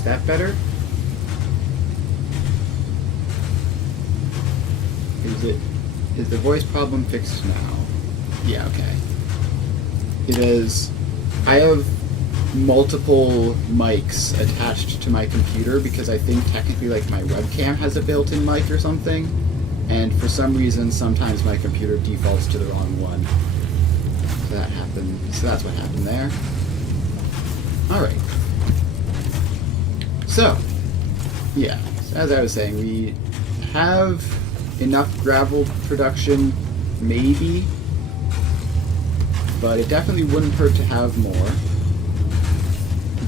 is that better? Is the voice problem fixed now? Yeah, okay. It is. I have multiple mics attached to my computer because I think technically like my webcam has a built-in mic or something, and for some reason sometimes my computer defaults to the wrong one. So that happened. So that's what happened there. All right. So, yeah, as I was saying, we have enough gravel production, maybe, but it definitely wouldn't hurt to have more.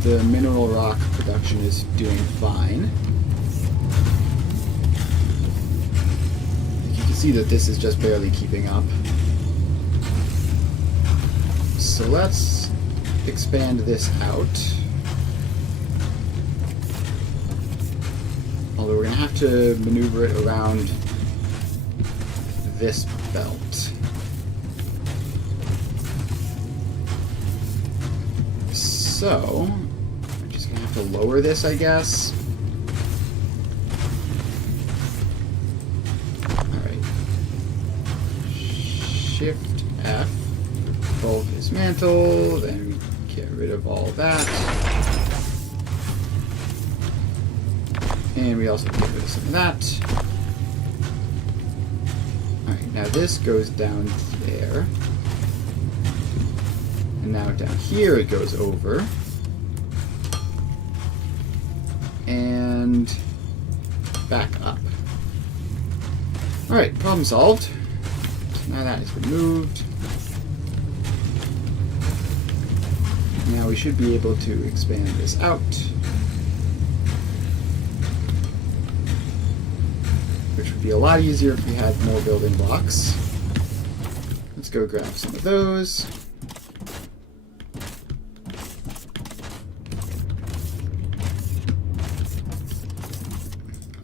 The mineral rock production is doing fine. You can see that this is just barely keeping up. So let's expand this out. Although we're going to have to maneuver it around this belt. So, we're just going to have to lower this, I guess. Alright. Shift F. Bulk dismantle, then we get rid of all that. And we also get rid of some of that. Alright, now this goes down there. And now down here it goes over. And back up. Alright, problem solved. So now that is removed. Now we should be able to expand this out. Which would be a lot easier if we had more building blocks. Let's go grab some of those.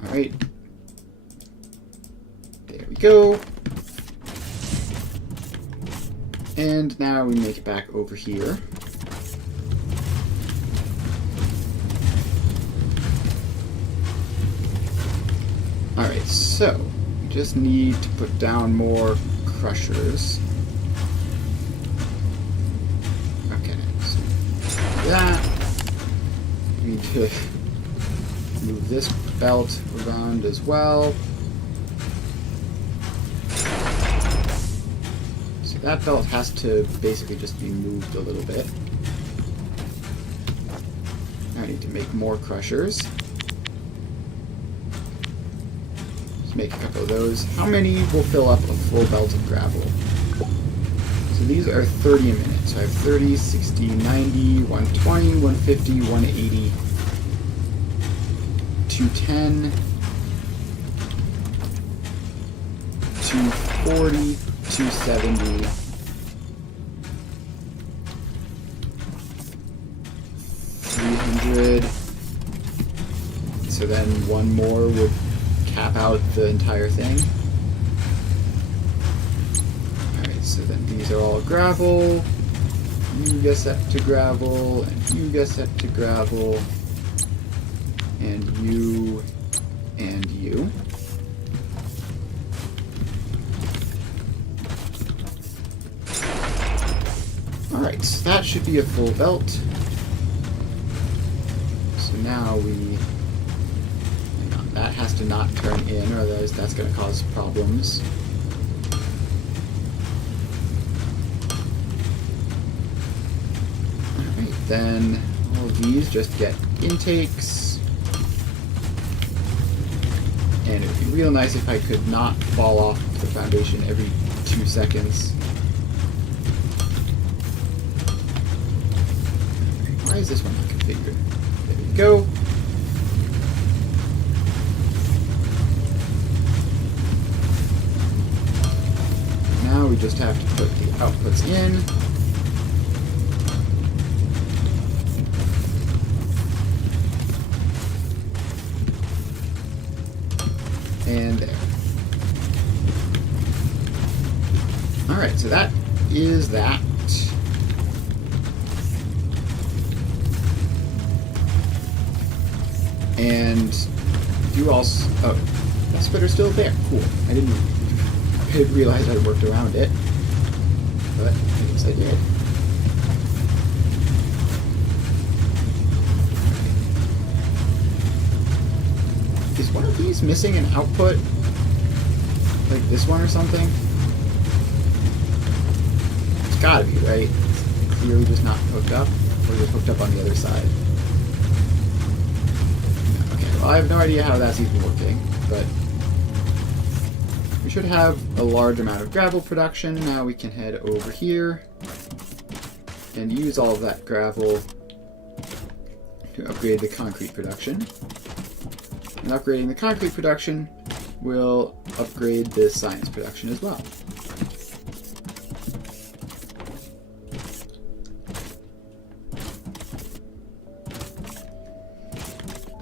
Alright. There we go. And now we make it back over here. Alright, so we just need to put down more crushers. Okay, so that. We need to move this belt around as well. So that belt has to basically just be moved a little bit. I need to make more crushers. Make a couple of those. How many will fill up a full belt of gravel? So these are 30 a minute. So I have 30, 60, 90, 120, 150, 180, 210, 240, 270, 300. So then one more would cap out the entire thing. Alright, so then these are all gravel. You get set to gravel, and you get set to gravel, and you, and you. Alright, so that should be a full belt. So now we... That has to not turn in, or otherwise that's going to cause problems. Alright, then all of these just get intakes. And it would be real nice if I could not fall off the foundation every 2 seconds. Why is this one not configured? There we go. Now we just have to put the outputs in. And there. Alright, so that is that. And you also... Oh, that splitter's still there. Cool. I didn't realize I worked around it. But I guess I did. Is one of these missing an output? Like this one or something? It's gotta be, right? It's clearly just not hooked up. Or just hooked up on the other side. Okay, well I have no idea how that's even working, but we should have a large amount of gravel production. Now we can head over here and use all of that gravel to upgrade the concrete production. And upgrading the concrete production will upgrade the science production as well.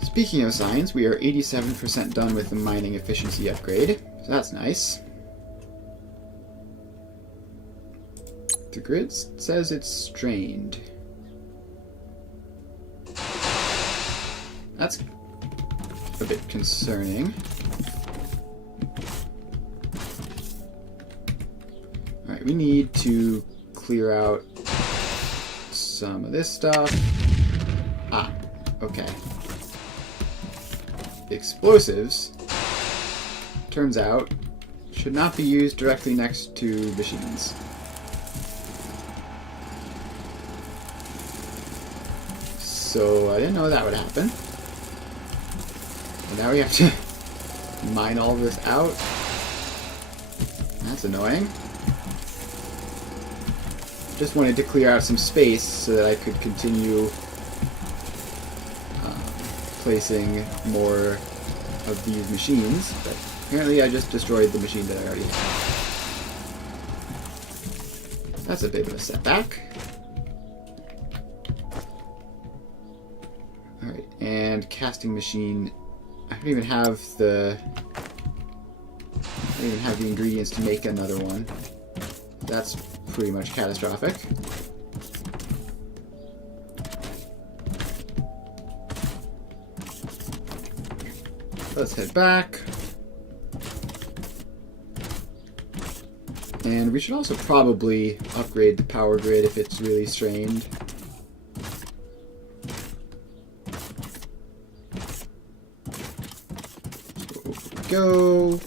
Speaking of science, we are 87% done with the mining efficiency upgrade, so that's nice. The grid says it's strained. That's a bit concerning. Alright, we need to clear out some of this stuff. Ah, okay. Explosives, turns out, should not be used directly next to machines. So I didn't know that would happen. And now we have to mine all this out. That's annoying. Just wanted to clear out some space so that I could continue placing more of these machines, but apparently I just destroyed the machine that I already had. That's a bit of a setback. Alright, and casting machine. I don't even have the ingredients to make another one. That's pretty much catastrophic. Let's head back. And we should also probably upgrade the power grid if it's really strained. So over we go.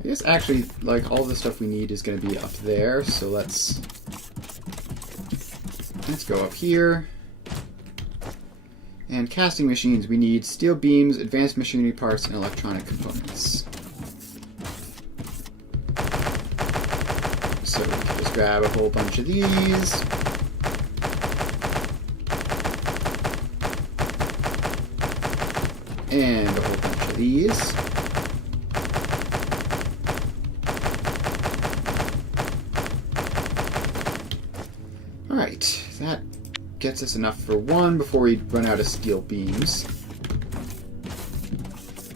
I guess actually, like, all the stuff we need is going to be up there, so let's go up here. And casting machines, we need steel beams, advanced machinery parts, and electronic components. So we can just grab a whole bunch of these. And a whole bunch of these. Alright, that gets us enough for one before we run out of steel beams.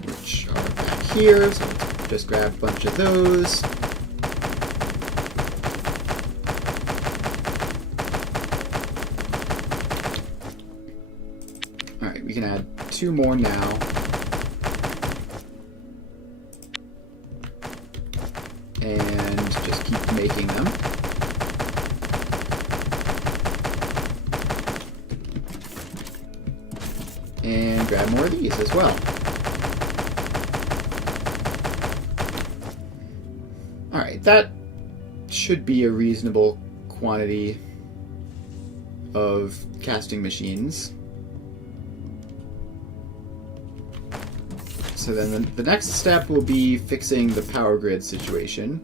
Which are back here, so let's just grab a bunch of those. Alright, we can add 2 more now. And just keep making them. And grab more of these as well. Alright, that should be a reasonable quantity of casting machines. So then the next step will be fixing the power grid situation,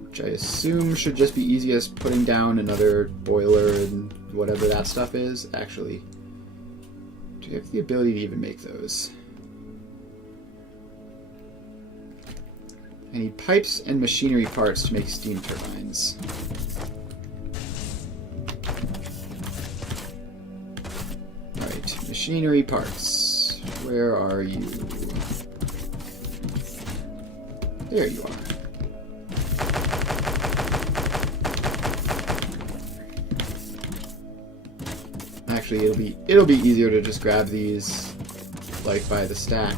which I assume should just be easy as putting down another boiler and whatever that stuff is. Actually, do you have the ability to even make those? I need pipes and machinery parts to make steam turbines. Alright, machinery parts. Where are you? There you are. Actually, it'll be easier to just grab these, like, by the stack.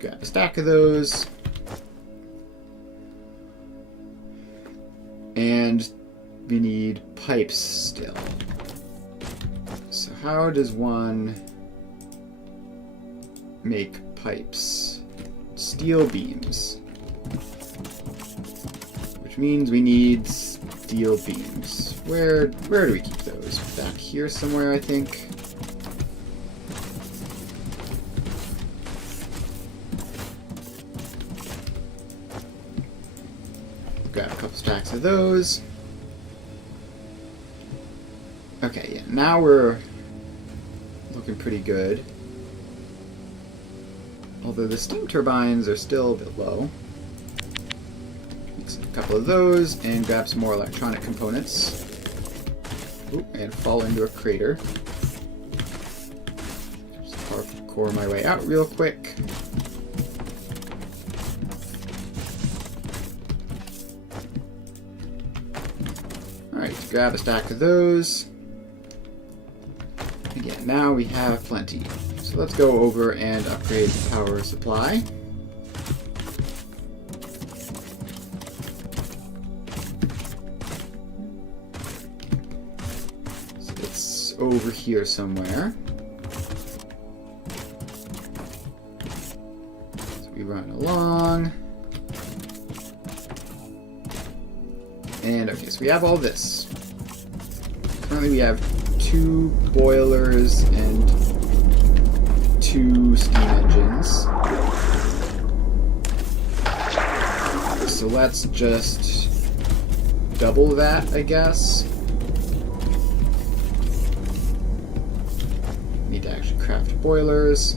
Grab a stack of those. And we need pipes still. So how does one make pipes? Steel beams. Which means we need steel beams. Where do we keep those? Back here somewhere, I think. Grab a couple stacks of those. Okay, yeah, now we're looking pretty good. Although the steam turbines are still a bit low. Mix a couple of those and grab some more electronic components. Ooh, and fall into a crater. Just parkour my way out real quick. Alright, grab a stack of those. Again, now we have plenty. So let's go over and upgrade the power supply. So it's over here somewhere. So we run along. And okay, so we have all this. Currently we have 2 boilers and 2 steam engines. So let's just double that, I guess. Need to actually craft boilers.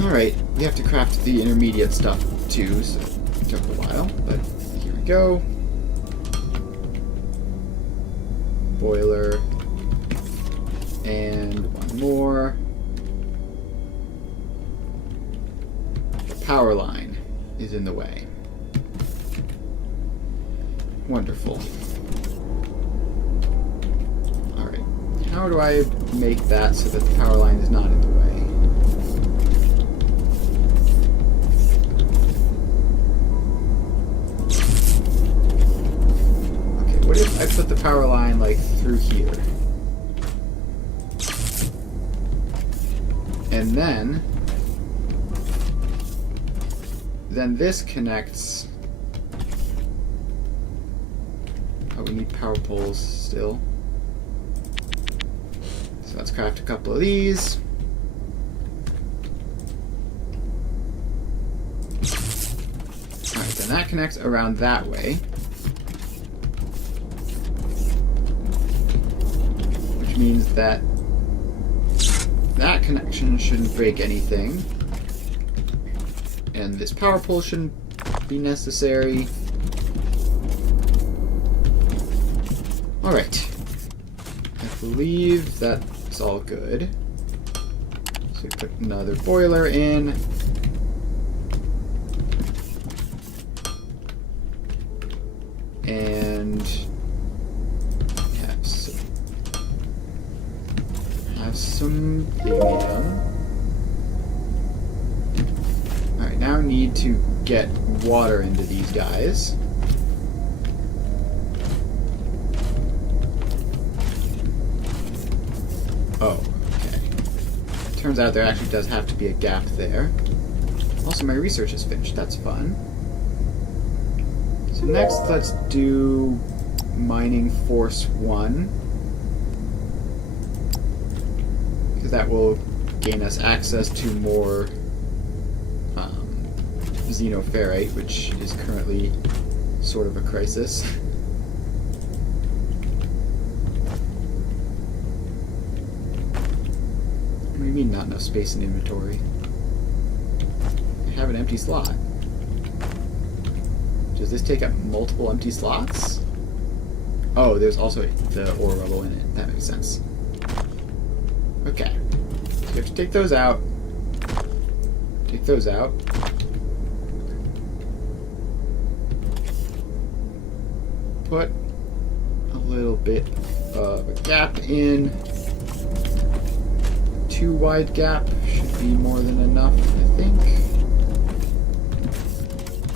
Alright, we have to craft the intermediate stuff too, so it took a while, but here we go. Boiler. And one more. The power line is in the way. Wonderful. Alright. How do I make that so that the power line is not in the way? Okay, what if I put the power line, like, through here? And then this connects. Oh, we need power poles still. So let's craft a couple of these. Alright, then that connects around that way. Which means that that connection shouldn't break anything. And this power pole shouldn't be necessary. Alright. I believe that's all good. So we put another boiler in. And have some ignium. Alright, now need to get water into these guys. Oh, okay. Turns out there actually does have to be a gap there. Also, my research is finished. That's fun. So next, let's do Mining Force 1. Because that will gain us access to more xenoferrite, which is currently sort of a crisis. What do you mean not enough space in inventory? I have an empty slot. Does this take up multiple empty slots? Oh, there's also the ore rubble in it. That makes sense. Okay. So you have to take those out. Take those out. put a little bit of a gap in. 2 wide gap should be more than enough, I think.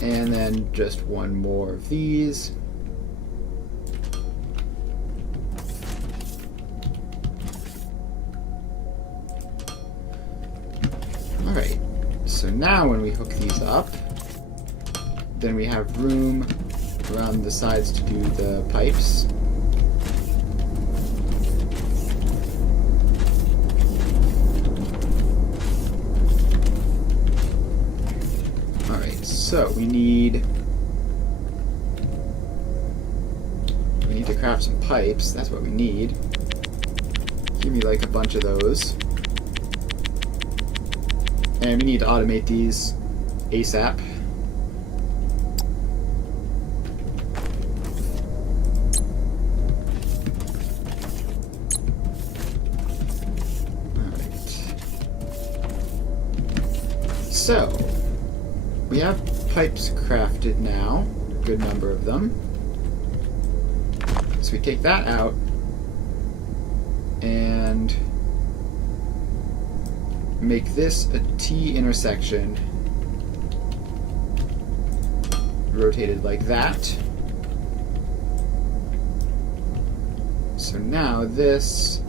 And then just 1 more of these. Alright, so now when we hook these up, then we have room around the sides to do the pipes. Alright, so we need to craft some pipes. That's what we need. Give me like a bunch of those. And we need to automate these ASAP. Alright. So, we have pipes crafted now, a good number of them. So we take that out and make this a T intersection, rotated like that. So now this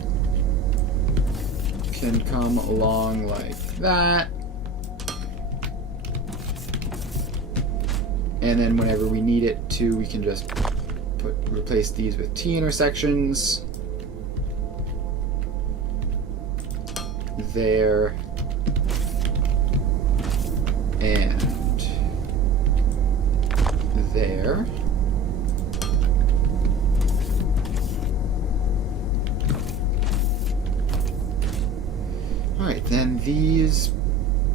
can come along like that. And then whenever we need it to, we can just replace these with T intersections. There. And there. Alright, then these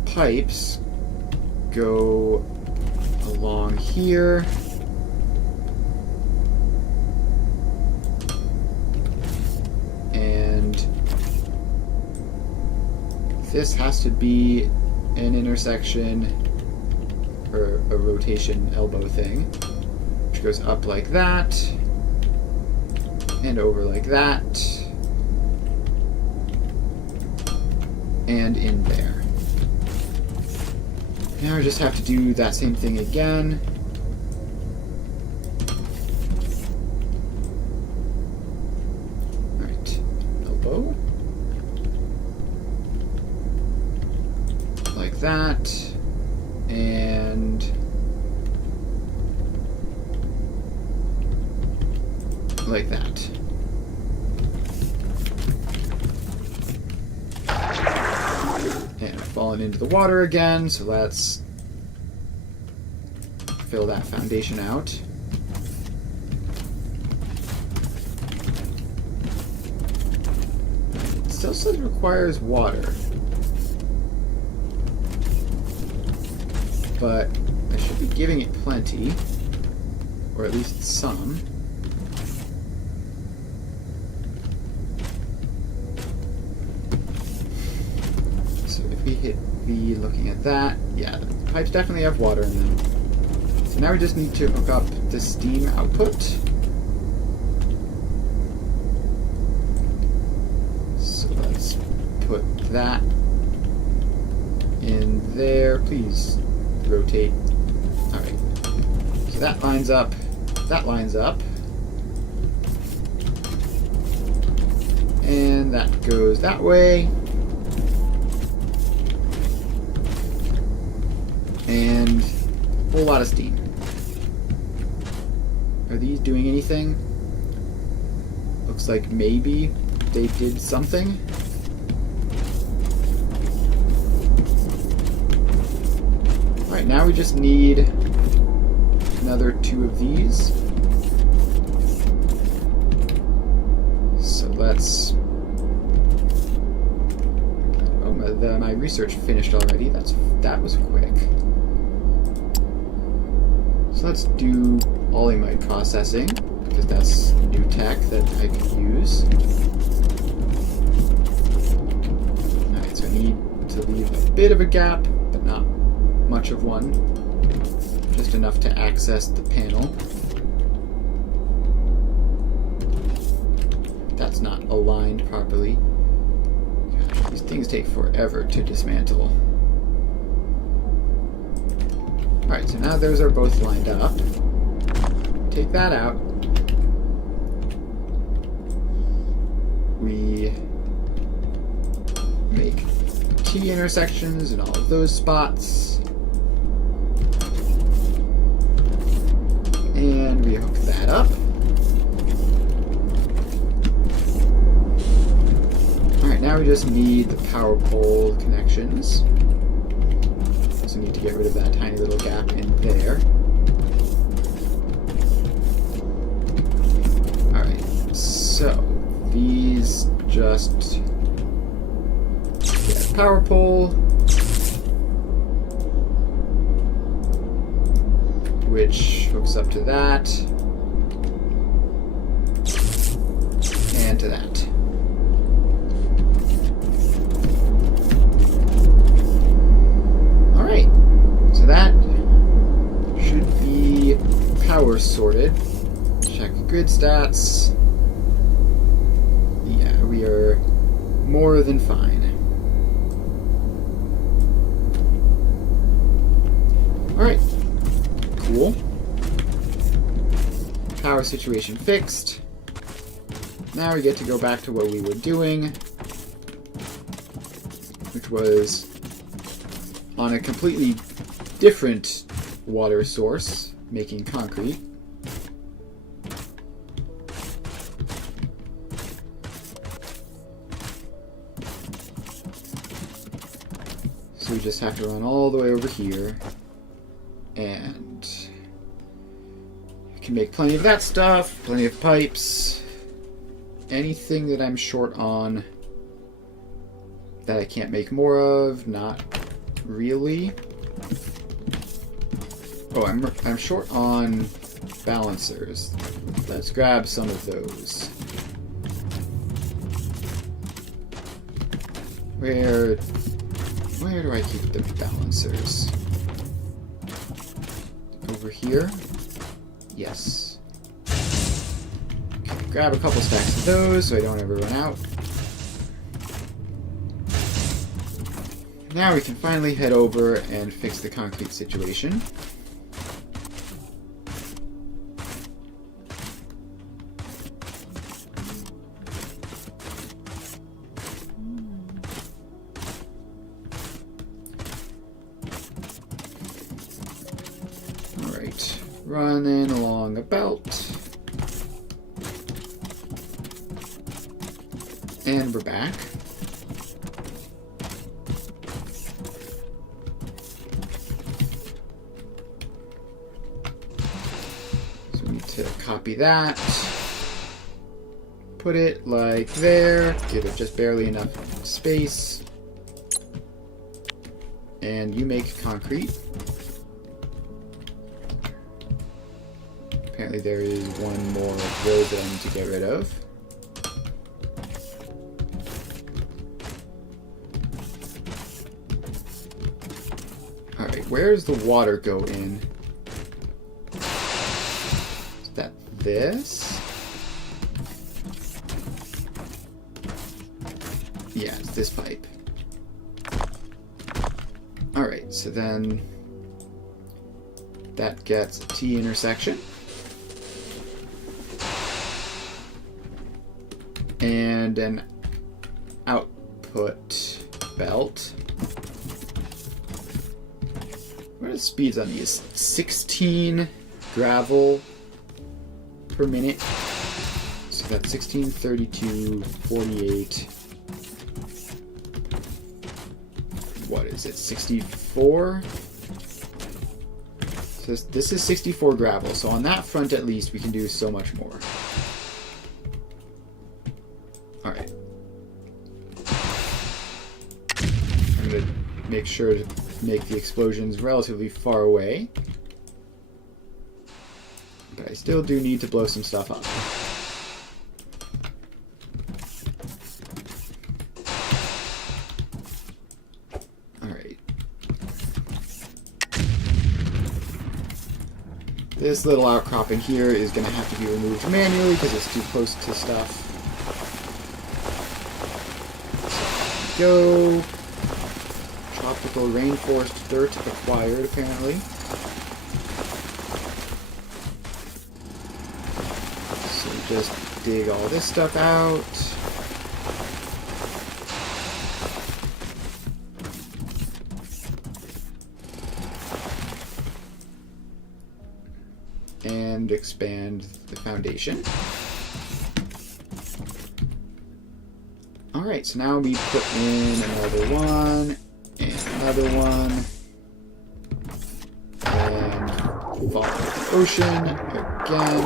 pipes go along here. And this has to be an intersection or a rotation elbow thing, which goes up like that and over like that and in there. Now I just have to do that same thing again. Alright, elbow. Like that. And like that. And I've fallen into the water again, so let's fill that foundation out. It still says it requires water. But I should be giving it plenty, or at least some. So if we hit V looking at that, yeah, the pipes definitely have water in them. So now we just need to hook up the steam output. So let's put that in there, please. Rotate. Alright. So that lines up. That lines up. And that goes that way. And a whole lot of steam. Are these doing anything? Looks like maybe they did something. Alright, now we just need another 2 of these. So let's... Oh, my research finished already. That was quick. So let's do polymite processing, because that's new tech that I could use. Alright, so I need to leave a bit of a gap, but not much of one, just enough to access the panel. That's not aligned properly. Gosh, these things take forever to dismantle. Alright, so now those are both lined up. Take that out. We make T intersections in all of those spots. And we hook that up. Alright, now we just need the power pole connections. Also need to get rid of that tiny little gap in there. Alright, so these just get a power pole, which hooks up to that, and to that. Alright, so that should be power sorted. Check grid stats. Yeah, we are more than fine. Alright. Cool. Power situation fixed. Now we get to go back to what we were doing, which was on a completely different water source, making concrete. So we just have to run all the way over here, and we can make plenty of that stuff, plenty of pipes, anything that I'm short on that I can't make more of, not really. Oh, I'm short on balancers. Let's grab some of those. Where do I keep the balancers? Over here? Yes. Okay, grab a couple stacks of those so I don't ever run out. Now we can finally head over and fix the concrete situation. Alright, running along a belt. And we're back. So we need to copy that. Put it like there. Give it just barely enough space. And you make concrete. Apparently there is one more of those that I need to get rid of. Alright, where does the water go in? Is that this? Yeah, it's this pipe. Alright, so then that gets a T intersection. And an output belt. What are the speeds on these? 16 gravel per minute. So that's 16, 32, 48. What is it? 64? So this is 64 gravel. So on that front at least we can do so much more. Alright. I'm going to make sure to make the explosions relatively far away. But I still do need to blow some stuff up. Alright. This little outcropping here is going to have to be removed manually because it's too close to stuff. go. Tropical rainforest dirt acquired, apparently. So just dig all this stuff out. And expand the foundation. Alright, so now we put in another one, and another one, and fall into the ocean again.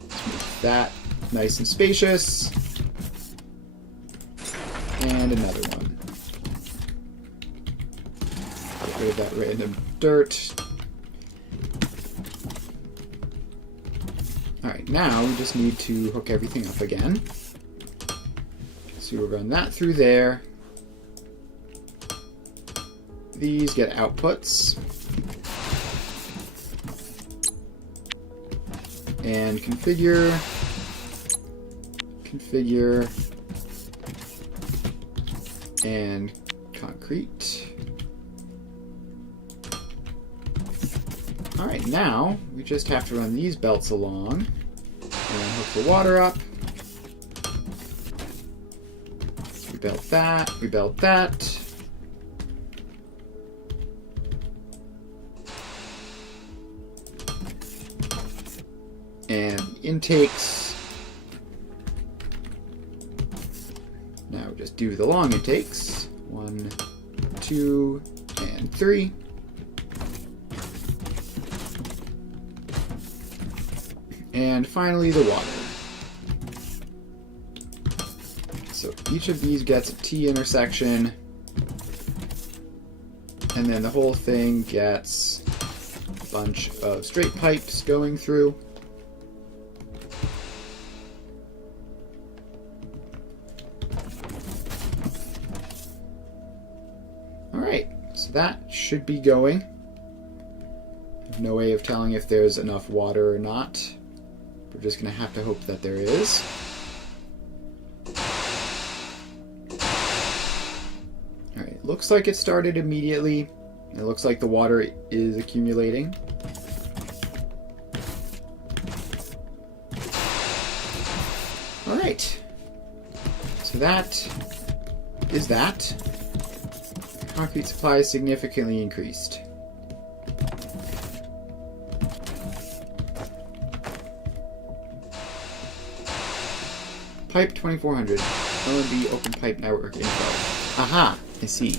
Let's make that nice and spacious. And another one. Get rid of that random dirt. Alright, now we just need to hook everything up again. So we'll run that through there. These get outputs. And configure. Configure. And concrete. Alright, now we just have to run these belts along and hook the water up. So we belt that, we belt that. And intakes. Now just do the long intakes. 1, 2, and 3. And finally, the water. So each of these gets a T intersection, and then the whole thing gets a bunch of straight pipes going through. Alright, so that should be going. No way of telling if there's enough water or not. We're just going to have to hope that there is. Alright, looks like it started immediately. It looks like the water is accumulating. Alright. So that is that. Concrete supply is significantly increased. Pipe 2400. LNB Open Pipe Network info. Aha! I see.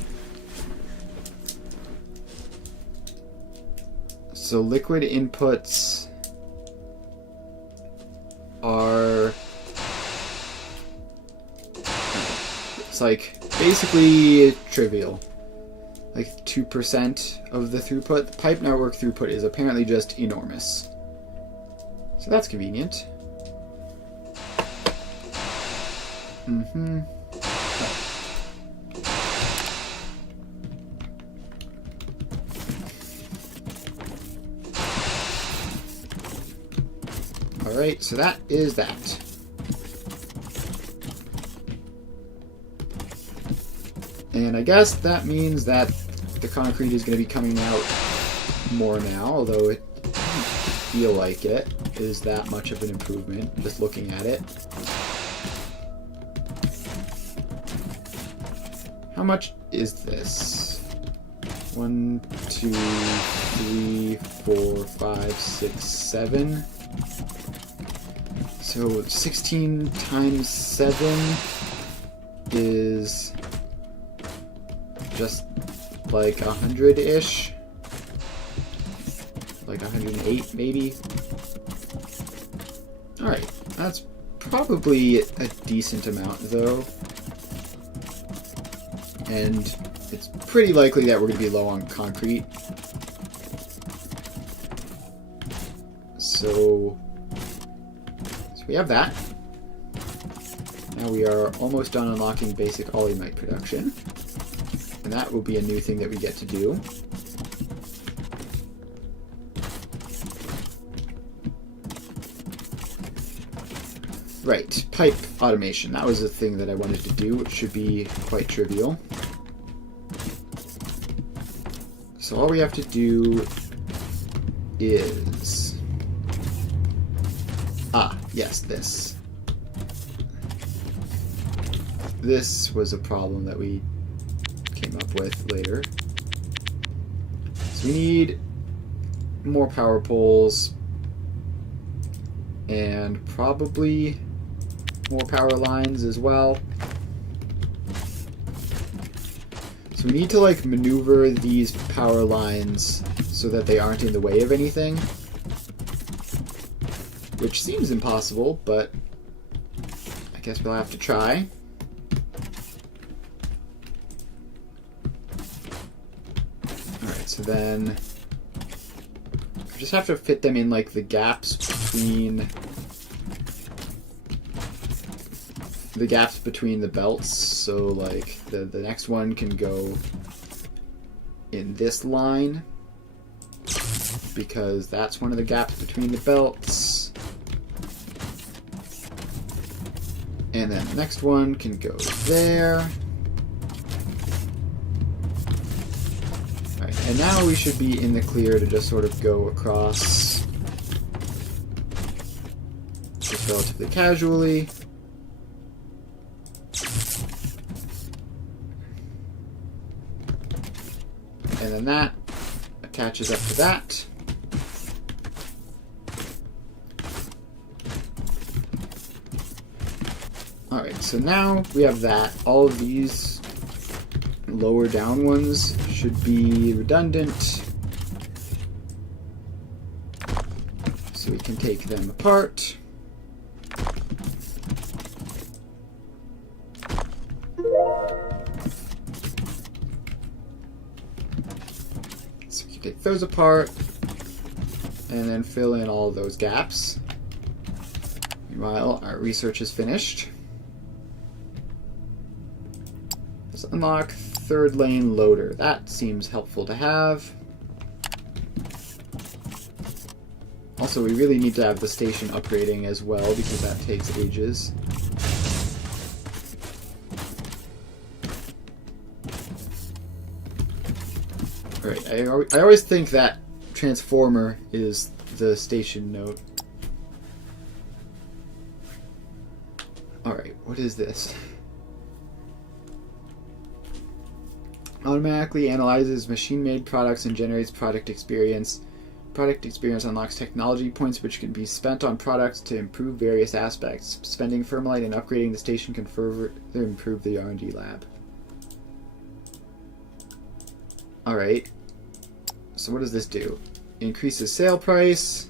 So liquid inputs are... It's like basically trivial. Like 2% of the throughput. The pipe network throughput is apparently just enormous. So that's convenient. Alright, so that is that. And I guess that means that the concrete is going to be coming out more now, although it doesn't feel like it is that much of an improvement, just looking at it. How much is this? 1, 2, 3, 4, 5, 6, 7. So 16 times 7 is just like 100-ish. Like 108 maybe. Alright, that's probably a decent amount though. And it's pretty likely that we're going to be low on concrete. So we have that. Now we are almost done unlocking basic olymite production. And that will be a new thing that we get to do. Right, pipe automation. That was the thing that I wanted to do, which should be quite trivial. So all we have to do is... yes, this. This was a problem that we came up with later. So we need more power poles and probably more power lines as well. So we need to like maneuver these power lines so that they aren't in the way of anything, which seems impossible, but I guess we'll have to try. Alright, so then we just have to fit them in like the gaps between the belts, so like the next one can go in this line because that's one of the gaps between the belts, and then the next one can go there. Alright, and now we should be in the clear to just sort of go across just relatively casually. And then that attaches up to that. Alright, so now we have that. All of these lower down ones should be redundant. So we can take them apart. Take those apart and then fill in all those gaps. Meanwhile, our research is finished. Let's unlock third lane loader. That seems helpful to have. Also, we really need to have the station upgrading as well because that takes ages. Right, I always think that transformer is the station node. Alright, what is this? Automatically analyzes machine-made products and generates product experience. Product experience unlocks technology points which can be spent on products to improve various aspects. Spending Thermalite and upgrading the station can further improve the R&D lab. Alright. So what does this do? Increases sale price,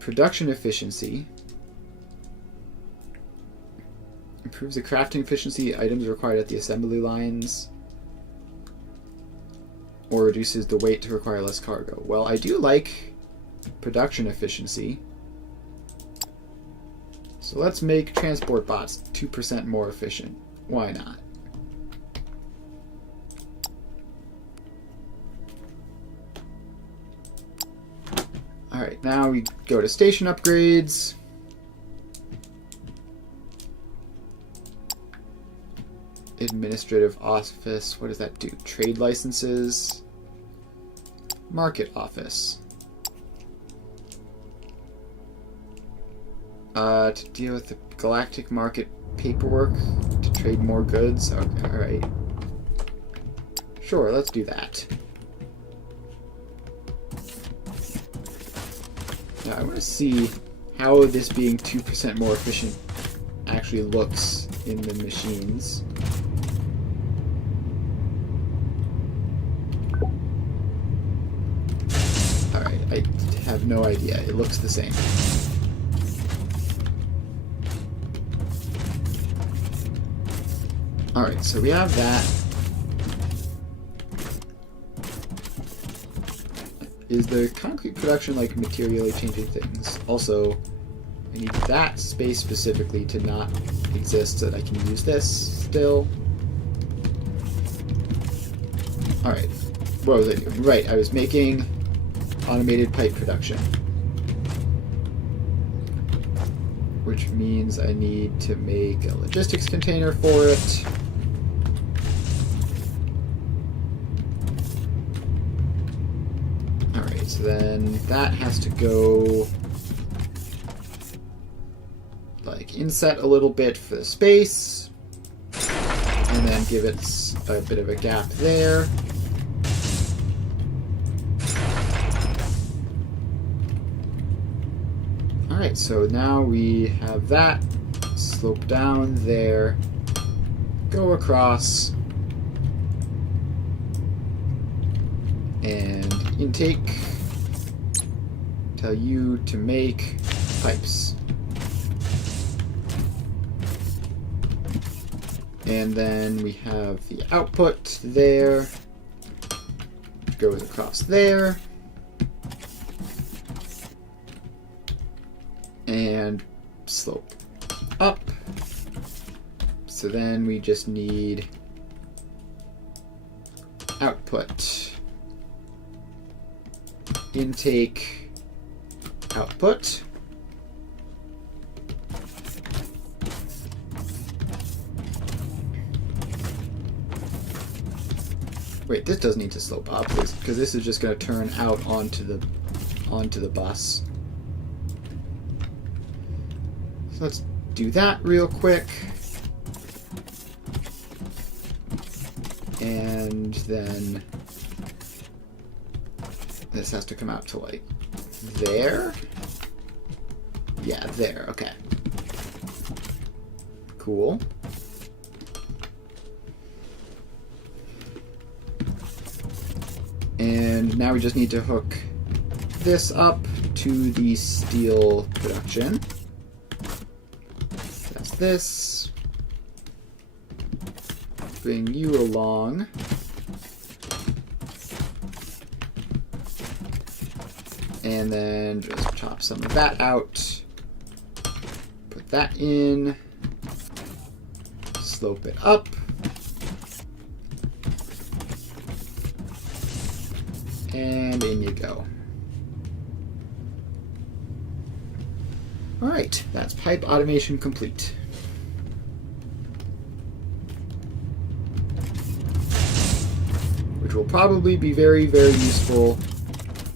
production efficiency, improves the crafting efficiency, items required at the assembly lines, or reduces the weight to require less cargo. Well, I do like production efficiency. So let's make transport bots 2% more efficient. Why not? Alright, now we go to station upgrades. Administrative office, what does that do? Trade licenses. Market office. To deal with the galactic market paperwork to trade more goods. Okay, alright. Sure, let's do that. Now I want to see how this being 2% more efficient actually looks in the machines. Alright, I have no idea. It looks the same. Alright, so we have that. Is the concrete production like materially changing things? Also, I need that space specifically to not exist so that I can use this still. Alright, what was I doing? Right, I was making automated pipe production. which means I need to make a logistics container for it. Alright, so then that has to go like inset a little bit for the space, and then give it a bit of a gap there. Alright, so now we have that slope down there, go across, and intake, tell you to make pipes. And then we have the output there, which goes across there. And slope up. So then we just need output, intake, output. Wait, this does need to slope up because this is just going to turn out onto the bus. So let's do that real quick. And then this has to come out to like there. Yeah, there. Okay. Cool. And now we just need to hook this up to the steel production. That's this. Bring you along. And then just chop some of that out. Put that in. Slope it up. And in you go. Alright, that's pipe automation complete. Which will probably be very, very useful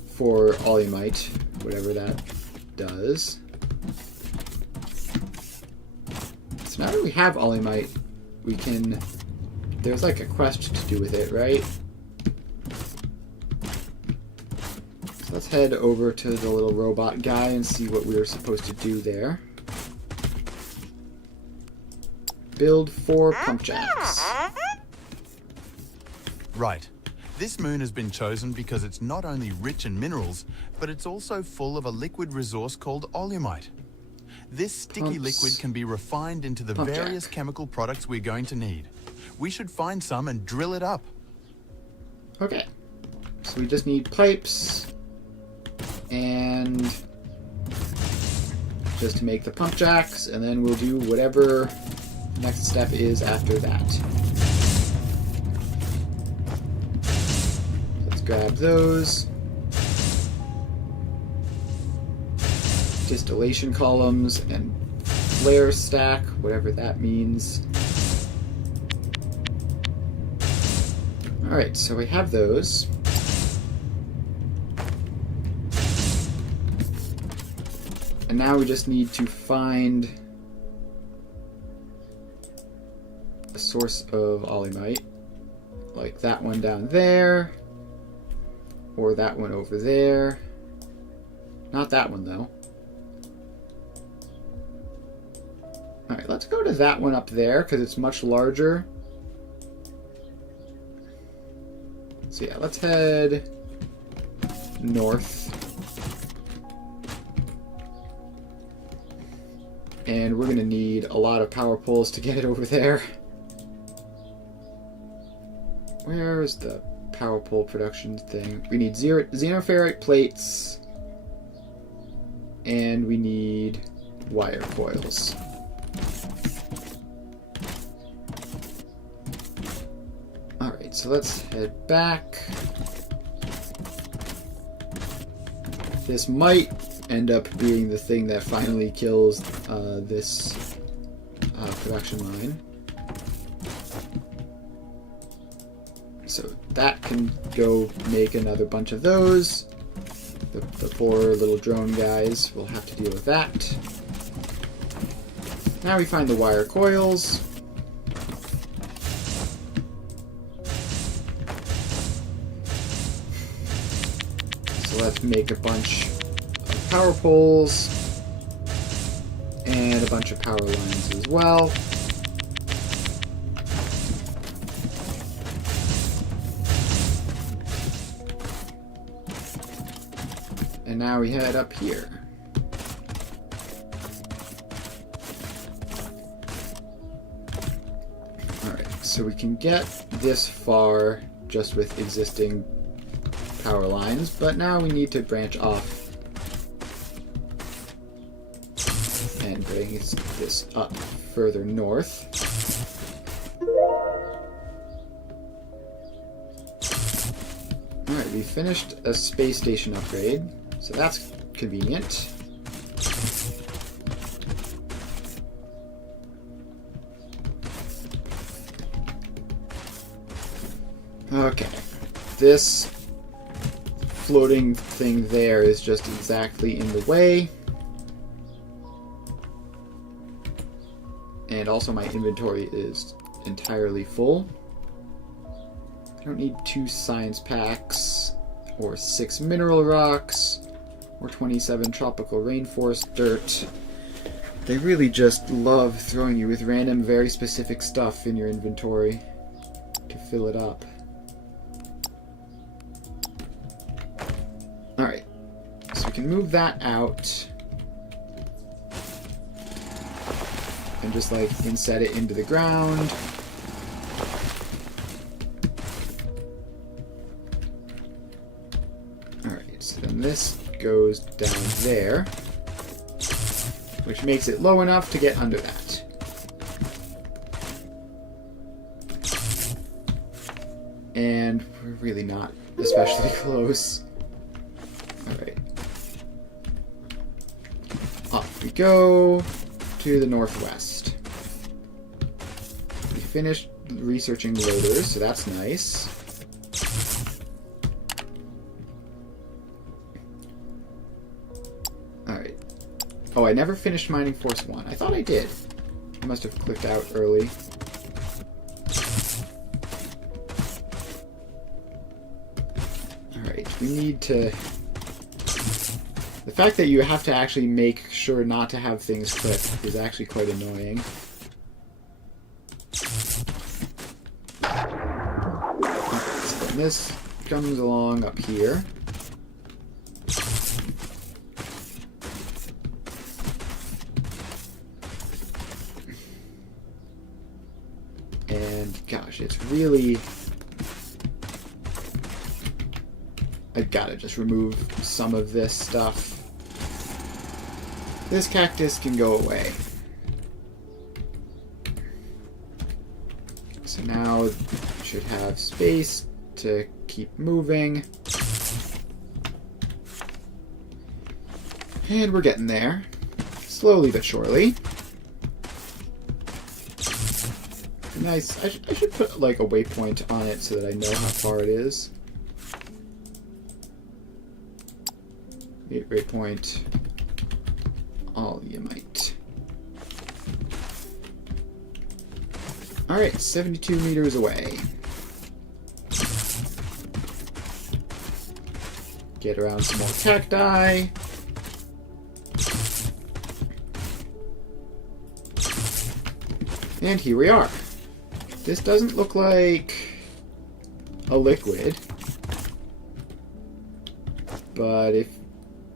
for Olymite, whatever that does. So now that we have Olymite, we can... There's like a quest to do with it, right? So let's head over to the little robot guy and see what we were supposed to do there. Build 4 pump jacks. Right. This moon has been chosen because it's not only rich in minerals, but it's also full of a liquid resource called Olymite. This sticky liquid can be refined into the various chemical products we're going to need. We should find some and drill it up. Okay. So we just need pipes and just to make the pump jacks, and then we'll do whatever next step is after that. Let's grab those. Distillation columns and flare stack, whatever that means. Alright, so we have those. And now we just need to find a source of Olymite. Like that one down there. Or that one over there. Not that one, though. Alright, let's go to that one up there, because it's much larger. So yeah, let's head north. And we're going to need a lot of power poles to get it over there. Where is the power pole production thing? We need xenoferrite plates. And we need wire coils. Alright, so let's head back. This might end up being the thing that finally kills this production line. So that can go make another bunch of those. The poor little drone guys will have to deal with that. Now we find the wire coils. So let's make a bunch of power poles and a bunch of power lines as well. And now we head up here. Alright, so we can get this far just with existing power lines, but now we need to branch off and bring this up further north. Alright, we finished a space station upgrade. So that's convenient. Okay. This floating thing there is just exactly in the way. And also my inventory is entirely full. I don't need 2 science packs, or 6 mineral rocks, or 27 tropical rainforest dirt. They really just love throwing you with random, very specific stuff in your inventory to fill it up. Alright, so we can move that out and just like inset it into the ground. Alright, so then this goes down there, which makes it low enough to get under that. And we're really not especially close. Alright. Off we go to the northwest. We finished researching loaders, so that's nice. Alright. Oh, I never finished mining Force 1. I thought I did. I must have clicked out early. Alright, we need to... The fact that you have to actually make sure not to have things click is actually quite annoying. Okay, so this comes along up here. And gosh, it's really... I've got to just remove some of this stuff. This cactus can go away. So now we should have space to keep moving. And we're getting there. Slowly but surely. Nice. I should put like a waypoint on it so that I know how far it is. Waypoint. All you might. Alright, 72 meters away. Get around some more cacti. And here we are. This doesn't look like a liquid. But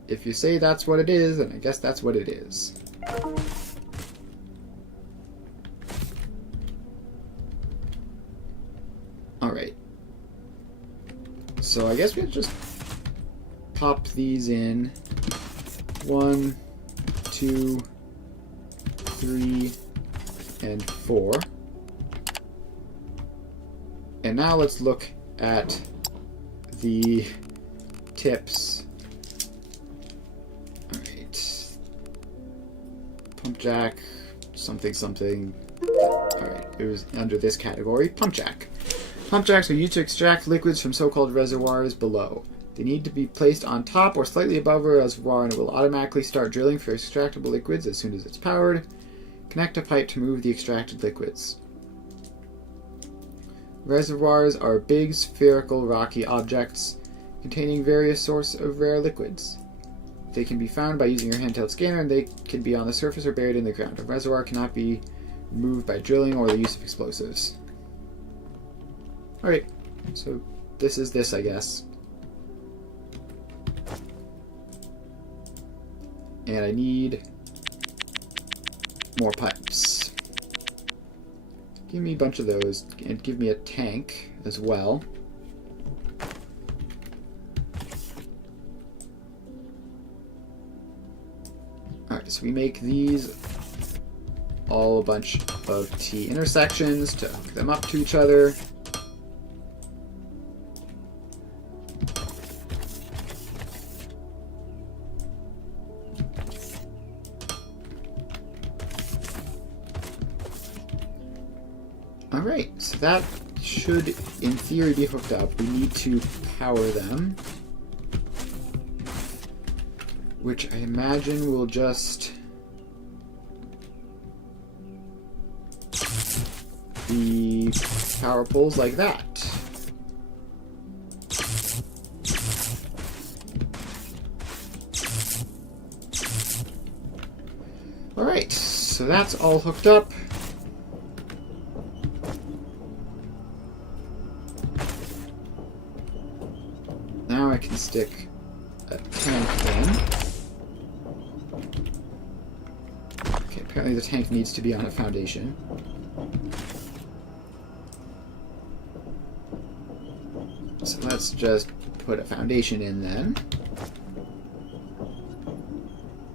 if you say that's what it is, then I guess that's what it is. Alright. So I guess we'll just pop these in. 1, 2, 3, and 4. And now let's look at the tips. Alright. Pump jack, something, something. Alright, it was under this category. Pump jack. Pump jacks are used to extract liquids from so-called reservoirs below. They need to be placed on top or slightly above a reservoir, and it will automatically start drilling for extractable liquids as soon as it's powered. Connect a pipe to move the extracted liquids. Reservoirs are big, spherical, rocky objects containing various sources of rare liquids. They can be found by using your handheld scanner, and they can be on the surface or buried in the ground. A reservoir cannot be moved by drilling or the use of explosives. Alright, so this is this, I guess. And I need more pipes. Give me a bunch of those, and give me a tank as well. Alright, so we make these all a bunch of T intersections to hook them up to each other. Alright, so that should, in theory, be hooked up. We need to power them, which I imagine will just be power poles like that. Alright, so that's all hooked up. Now I can stick a tank in. Okay, apparently the tank needs to be on a foundation. So let's just put a foundation in then.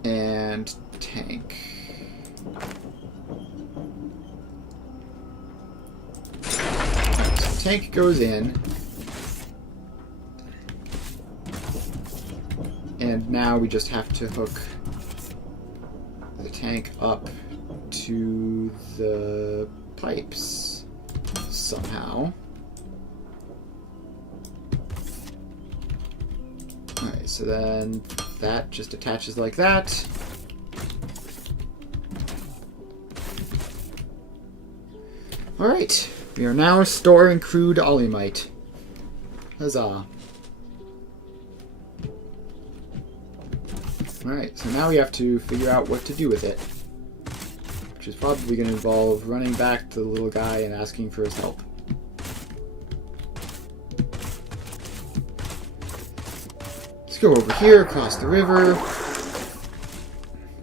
And tank. Alright, so tank goes in. And now we just have to hook the tank up to the pipes somehow. Alright, so then that just attaches like that. Alright, we are now storing crude olymite. Huzzah. Alright, so now we have to figure out what to do with it. Which is probably going to involve running back to the little guy and asking for his help. Let's go over here, across the river,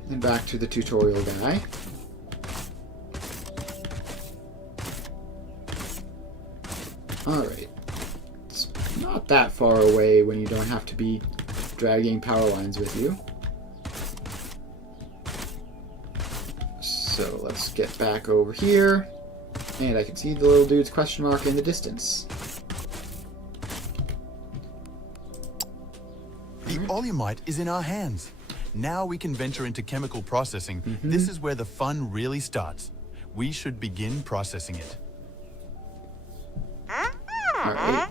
and back to the tutorial guy. Alright. It's not that far away when you don't have to be dragging power lines with you. So let's get back over here, and I can see the little dude's question mark in the distance. The olymite is in our hands. Now we can venture into chemical processing. This is where the fun really starts. We should begin processing it. Alright.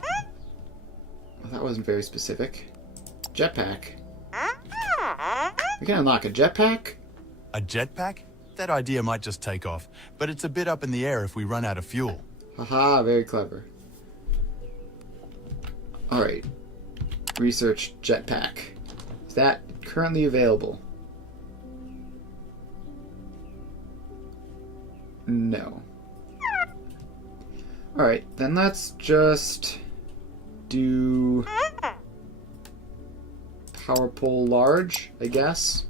Well, that wasn't very specific. Jetpack. We can unlock a jetpack? A jetpack? That idea might just take off, but it's a bit up in the air if we run out of fuel. Haha, very clever. Alright. Research jetpack. Is that currently available? No. Alright, then let's just do power pole large, I guess.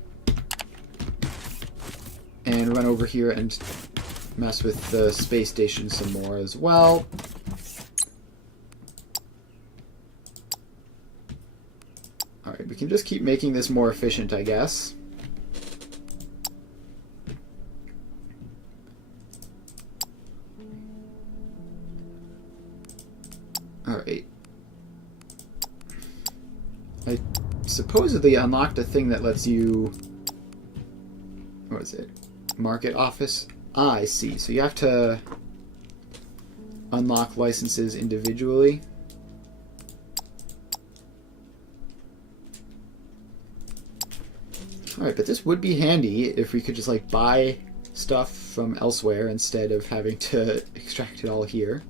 And run over here and mess with the space station some more as well. Alright, we can just keep making this more efficient, I guess. Alright. I supposedly unlocked a thing that lets you... What is it? Market office. Ah, I see. So you have to unlock licenses individually. Alright, but this would be handy if we could just like buy stuff from elsewhere instead of having to extract it all here.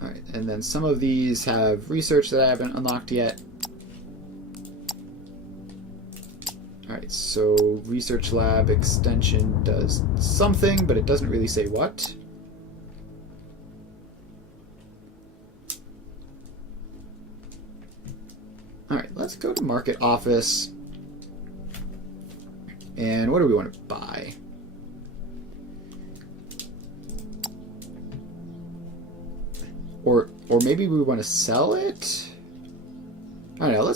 Alright, and then some of these have research that I haven't unlocked yet. Alright, so research lab extension does something, but it doesn't really say what. Alright, let's go to Market Office. And what do we want to buy? Or maybe we want to sell it? I don't know,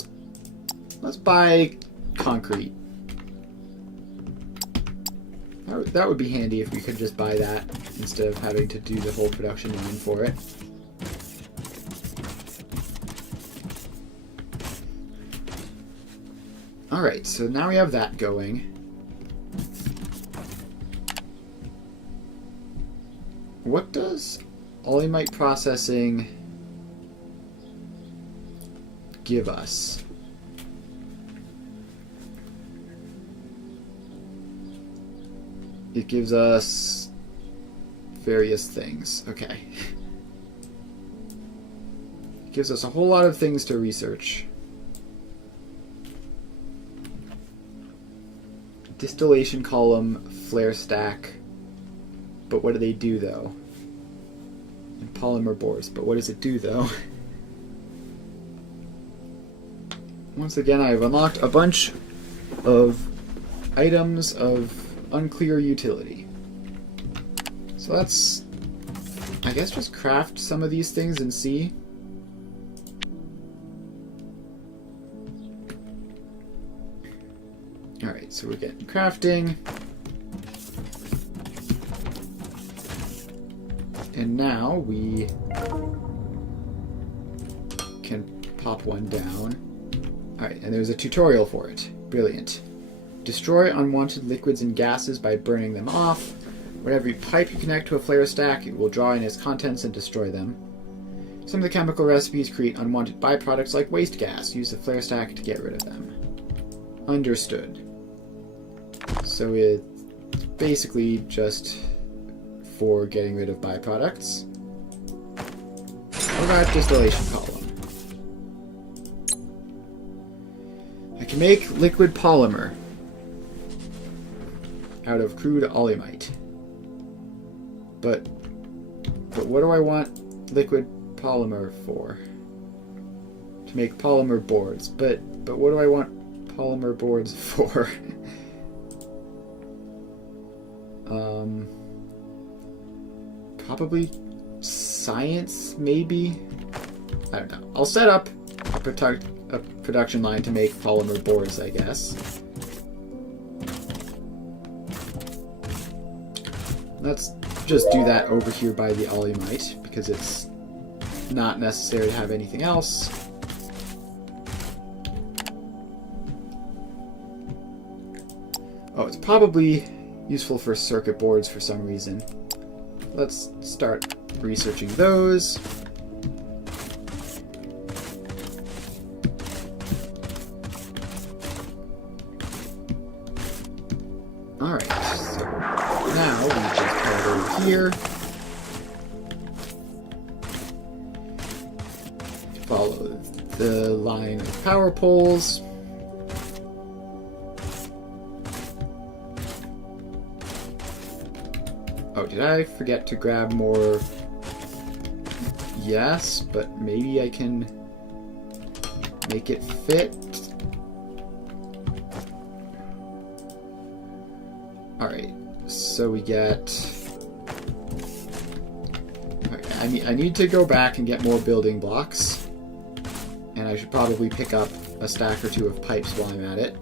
let's buy concrete. That would be handy if we could just buy that instead of having to do the whole production line for it. Alright, so now we have that going. What does Olimite processing give us? It gives us various things. Okay. It gives us a whole lot of things to research. Distillation column, flare stack. But what do they do though? And polymer boards. But what does it do though? Once again, I've unlocked a bunch of items of unclear utility. So let's, I guess, just craft some of these things and see. Alright, so we're getting crafting. And now we can pop one down. Alright, and there's a tutorial for it. Brilliant. Destroy unwanted liquids and gases by burning them off. With every pipe you connect to a flare stack, it will draw in its contents and destroy them. Some of the chemical recipes create unwanted byproducts like waste gas. Use the flare stack to get rid of them. Understood. So it's basically just for getting rid of byproducts. What about distillation column? I can make liquid polymer out of crude olimite. But what do I want liquid polymer for? To make polymer boards. But what do I want polymer boards for? Probably science, maybe? I don't know. I'll set up a production line to make polymer boards, I guess. Let's just do that over here by the olimite, because it's not necessary to have anything else. Oh, it's probably useful for circuit boards for some reason. Let's start researching those. Alright, so now we just head over here. Follow the line of power poles. Oh, did I forget to grab more? Yes, but maybe I can make it fit. Alright, so we get... Okay, I need to go back and get more building blocks. And I should probably pick up a stack or two of pipes while I'm at it.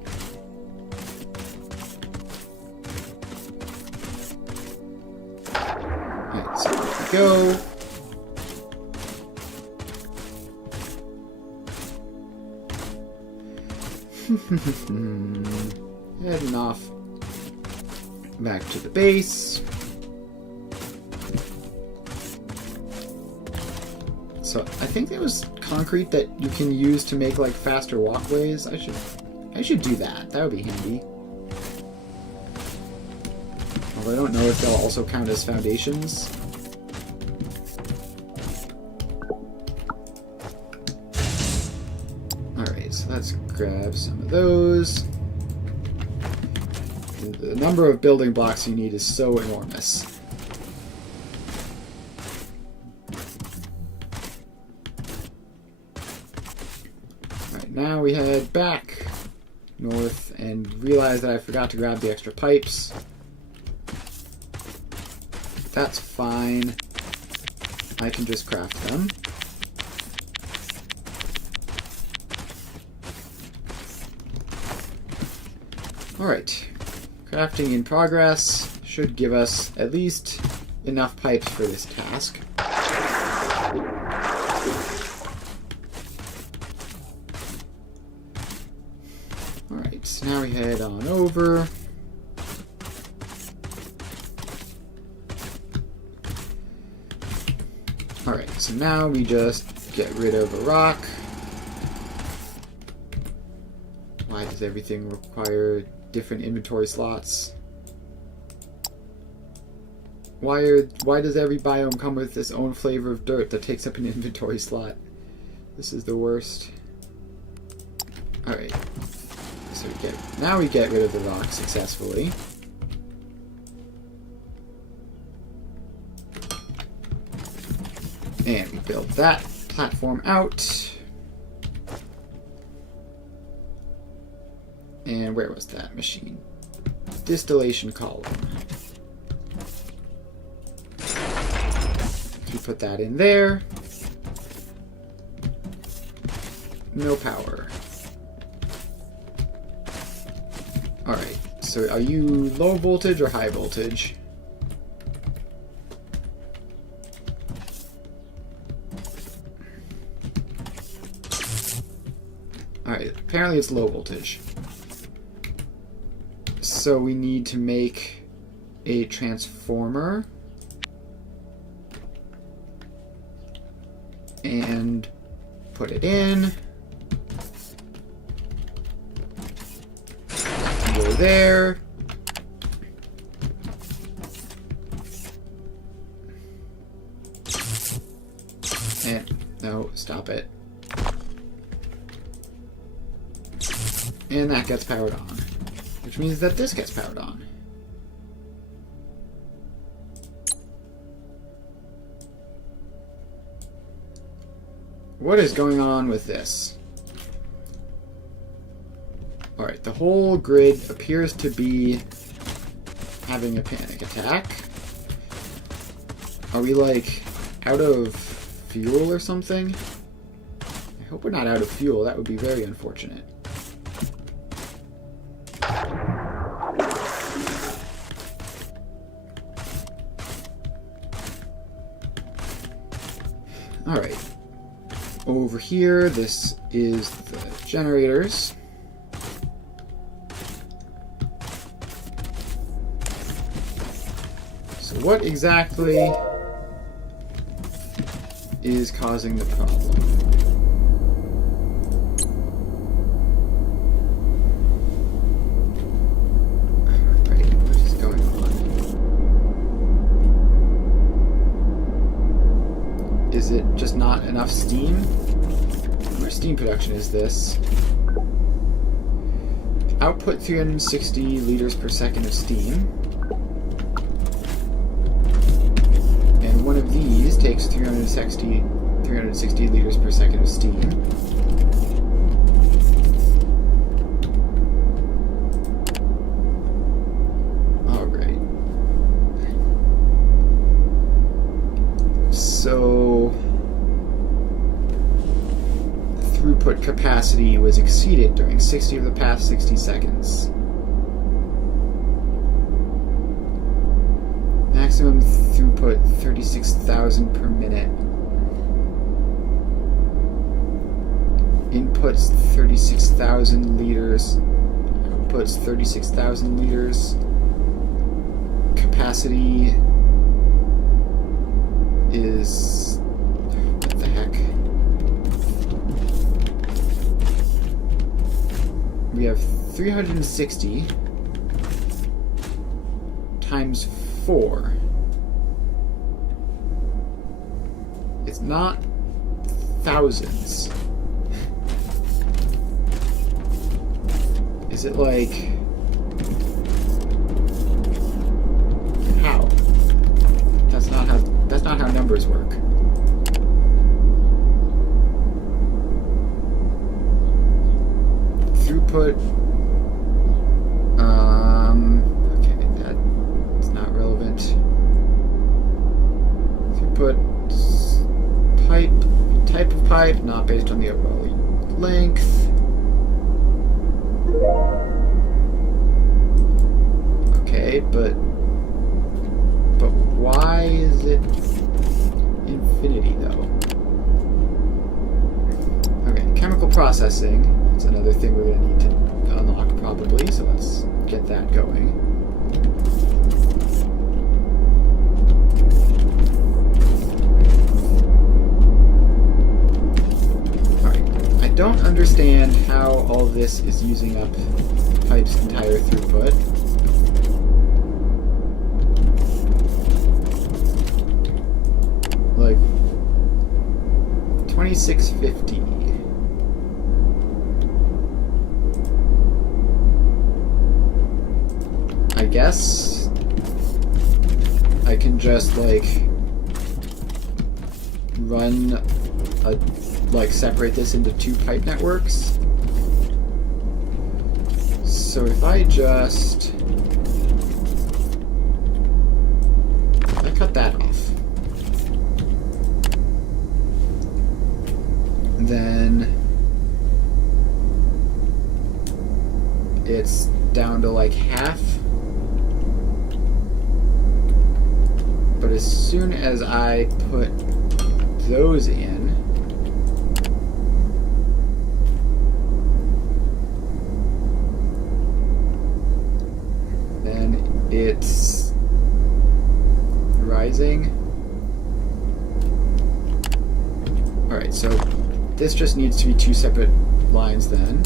Alright, so there we go. Heading off back to the base. So I think there was concrete that you can use to make like faster walkways. I should do that. That would be handy. Although I don't know if they'll also count as foundations. Alright, so let's grab some of those. The number of building blocks you need is so enormous. Now we head back north and realize that I forgot to grab the extra pipes. That's fine. I can just craft them. Alright. Crafting in progress should give us at least enough pipes for this task. Alright, so now we head on over. Alright, so now we just get rid of a rock. Why does everything require different inventory slots? Why does every biome come with its own flavor of dirt that takes up an inventory slot? This is the worst. Alright. So now we get rid of the rock successfully. And we build that platform out. And where was that machine? Distillation column. We put that in there. No power. Alright, so are you low voltage or high voltage? Alright, apparently it's low voltage. So we need to make a transformer. And put it in. Go there. And no, stop it. And that gets powered on. Which means that this gets powered on. What is going on with this? Alright, the whole grid appears to be having a panic attack. Are we, like, out of fuel or something? I hope we're not out of fuel. That would be very unfortunate. Alright. Over here, this is the generators. So what exactly is causing the problem? Alright, what is going on? Is it just not enough steam? Where steam production is this? Output 360 liters per second of steam. And one of these takes 360 liters per second of steam. Alright. So throughput capacity was exceeded during 60 of the past 60 seconds. Maximum throughput 36,000 per minute. Inputs 36,000 liters. Outputs 36,000 liters. Capacity is... what the heck? We have 360 times 4. It's not thousands. Is it like... how? That's not how numbers work. Throughput. Okay, that's not relevant. Throughput. Type of pipe, not based on the overall length. Okay, but why is it infinity though? Okay, chemical processing. That's another thing we're gonna need to unlock probably, so let's get that going. I don't understand how all this is using up pipe's entire throughput. Like 2650. I guess I can just like run a separate this into 2 pipe networks. So if I just... I cut that off. Then it's down to like half. But as soon as I put those in, it's rising. Alright, so this just needs to be 2 separate lines then.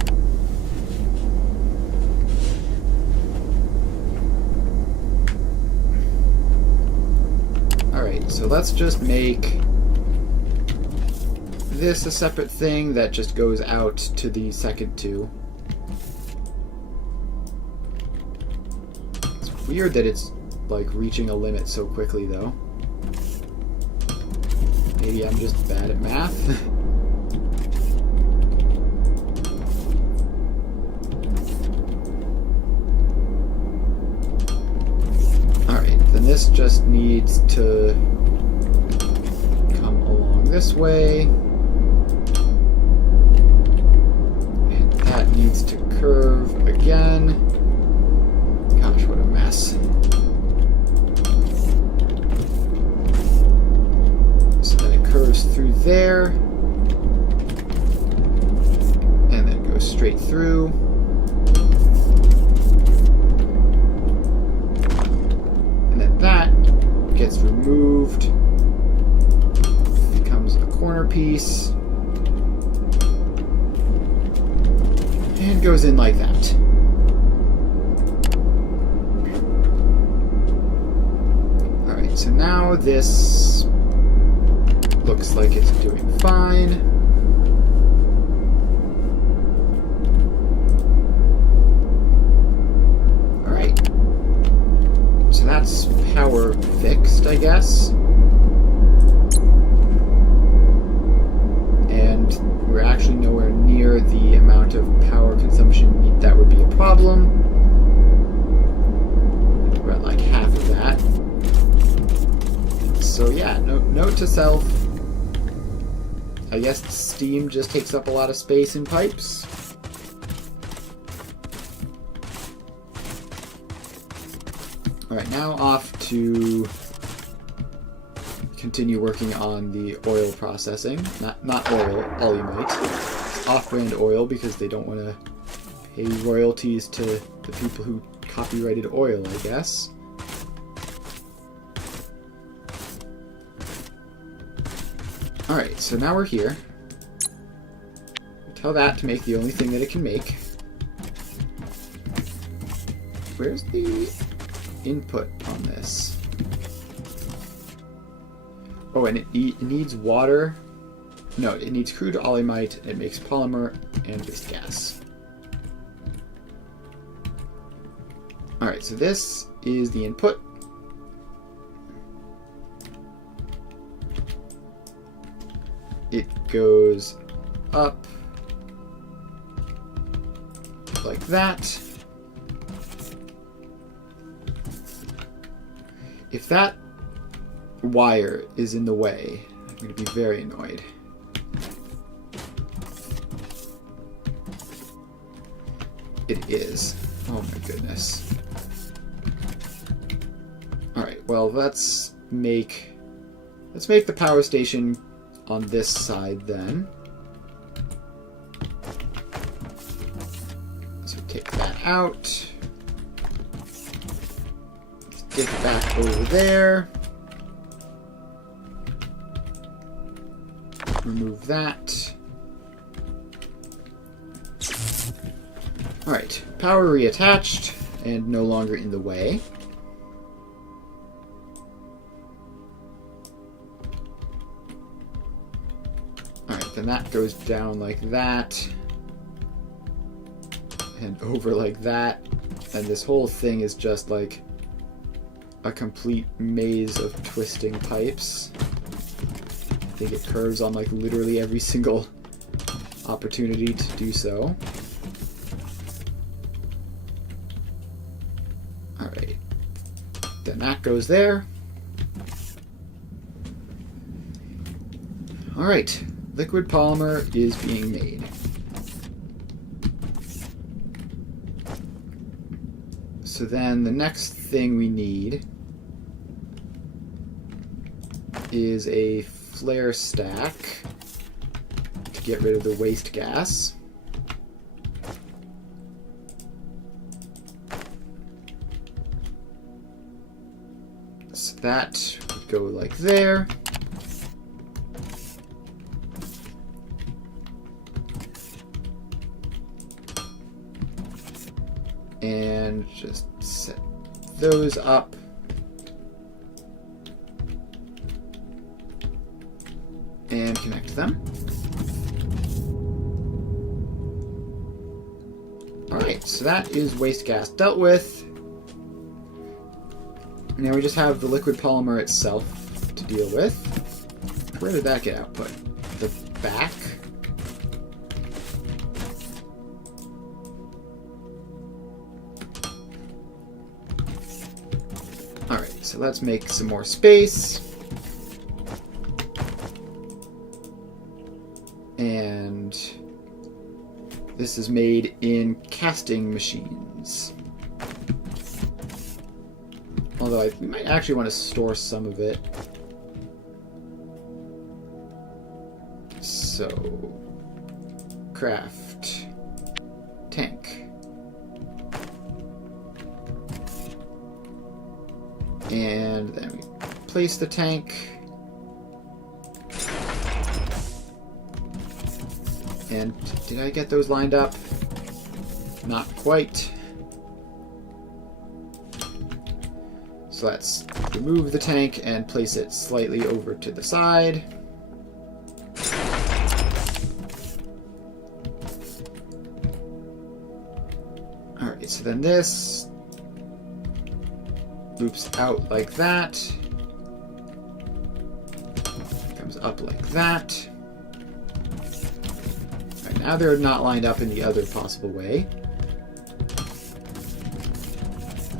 Alright, so let's just make this a separate thing that just goes out to the second 2. Weird that it's like reaching a limit so quickly though. Maybe I'm just bad at math. Alright, then this just needs to come along this way. And that needs to curve again. Gosh, what a mess. So then it curves through there, and then goes straight through. And then that gets removed, becomes a corner piece, and goes in like that. So now this looks like it's doing fine. Alright. So that's power fixed, I guess. And we're actually nowhere near the amount of power consumption that would be a problem. We're at like half of that. So yeah, note to self, I guess steam just takes up a lot of space in pipes. Alright, now off to continue working on the oil processing. Not oil, olumite. off-brand oil because they don't want to pay royalties to the people who copyrighted oil, I guess. Alright, so now we're here. Tell that to make the only thing that it can make. Where's the input on this? Oh, and it needs water. No, it needs crude olymite. It makes polymer and waste gas. Alright, so this is the input. It goes up like that. If that wire is in the way, I'm going to be very annoyed. It is. Oh my goodness. Alright, well let's make the power station on this side then. So take that out. Stick it back over there. Remove that. Alright, power reattached and no longer in the way. Alright, then that goes down like that. And over like that. And this whole thing is just like a complete maze of twisting pipes. I think it curves on like literally every single opportunity to do so. Alright. Then that goes there. Alright. Liquid polymer is being made. So then the next thing we need is a flare stack to get rid of the waste gas. So that would go like there. And just set those up. And connect them. Alright, so that is waste gas dealt with. Now we just have the liquid polymer itself to deal with. Where did that get output? The back? Alright, so let's make some more space. And this is made in casting machines. Although we might actually want to store some of it. So, craft tank. And then we place the tank. And did I get those lined up? Not quite. So let's remove the tank and place it slightly over to the side. Alright, so then this loops out like that. Comes up like that. Alright, now they're not lined up in the other possible way.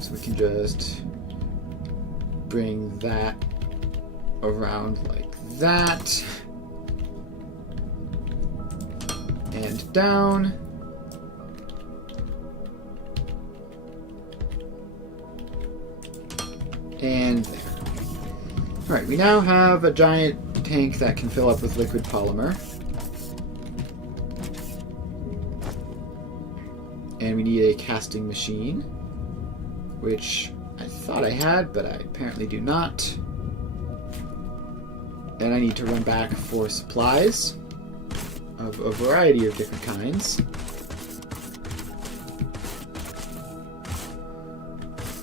So we can just bring that around like that. And down. And there. Alright, we now have a giant tank that can fill up with liquid polymer. need a casting machine, which I thought I had, but I apparently do not. And I need to run back for supplies of a variety of different kinds.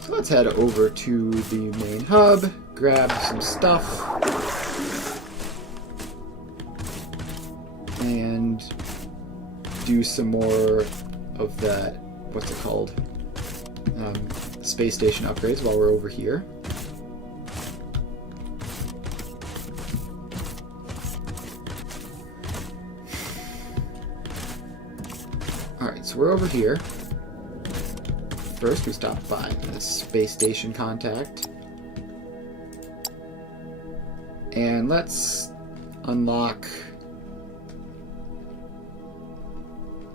So let's head over to the main hub, grab some stuff, and do some more of that, what's it called, space station upgrades while we're over here. Alright, so we're over here. First, we stop by the space station contact. And let's unlock...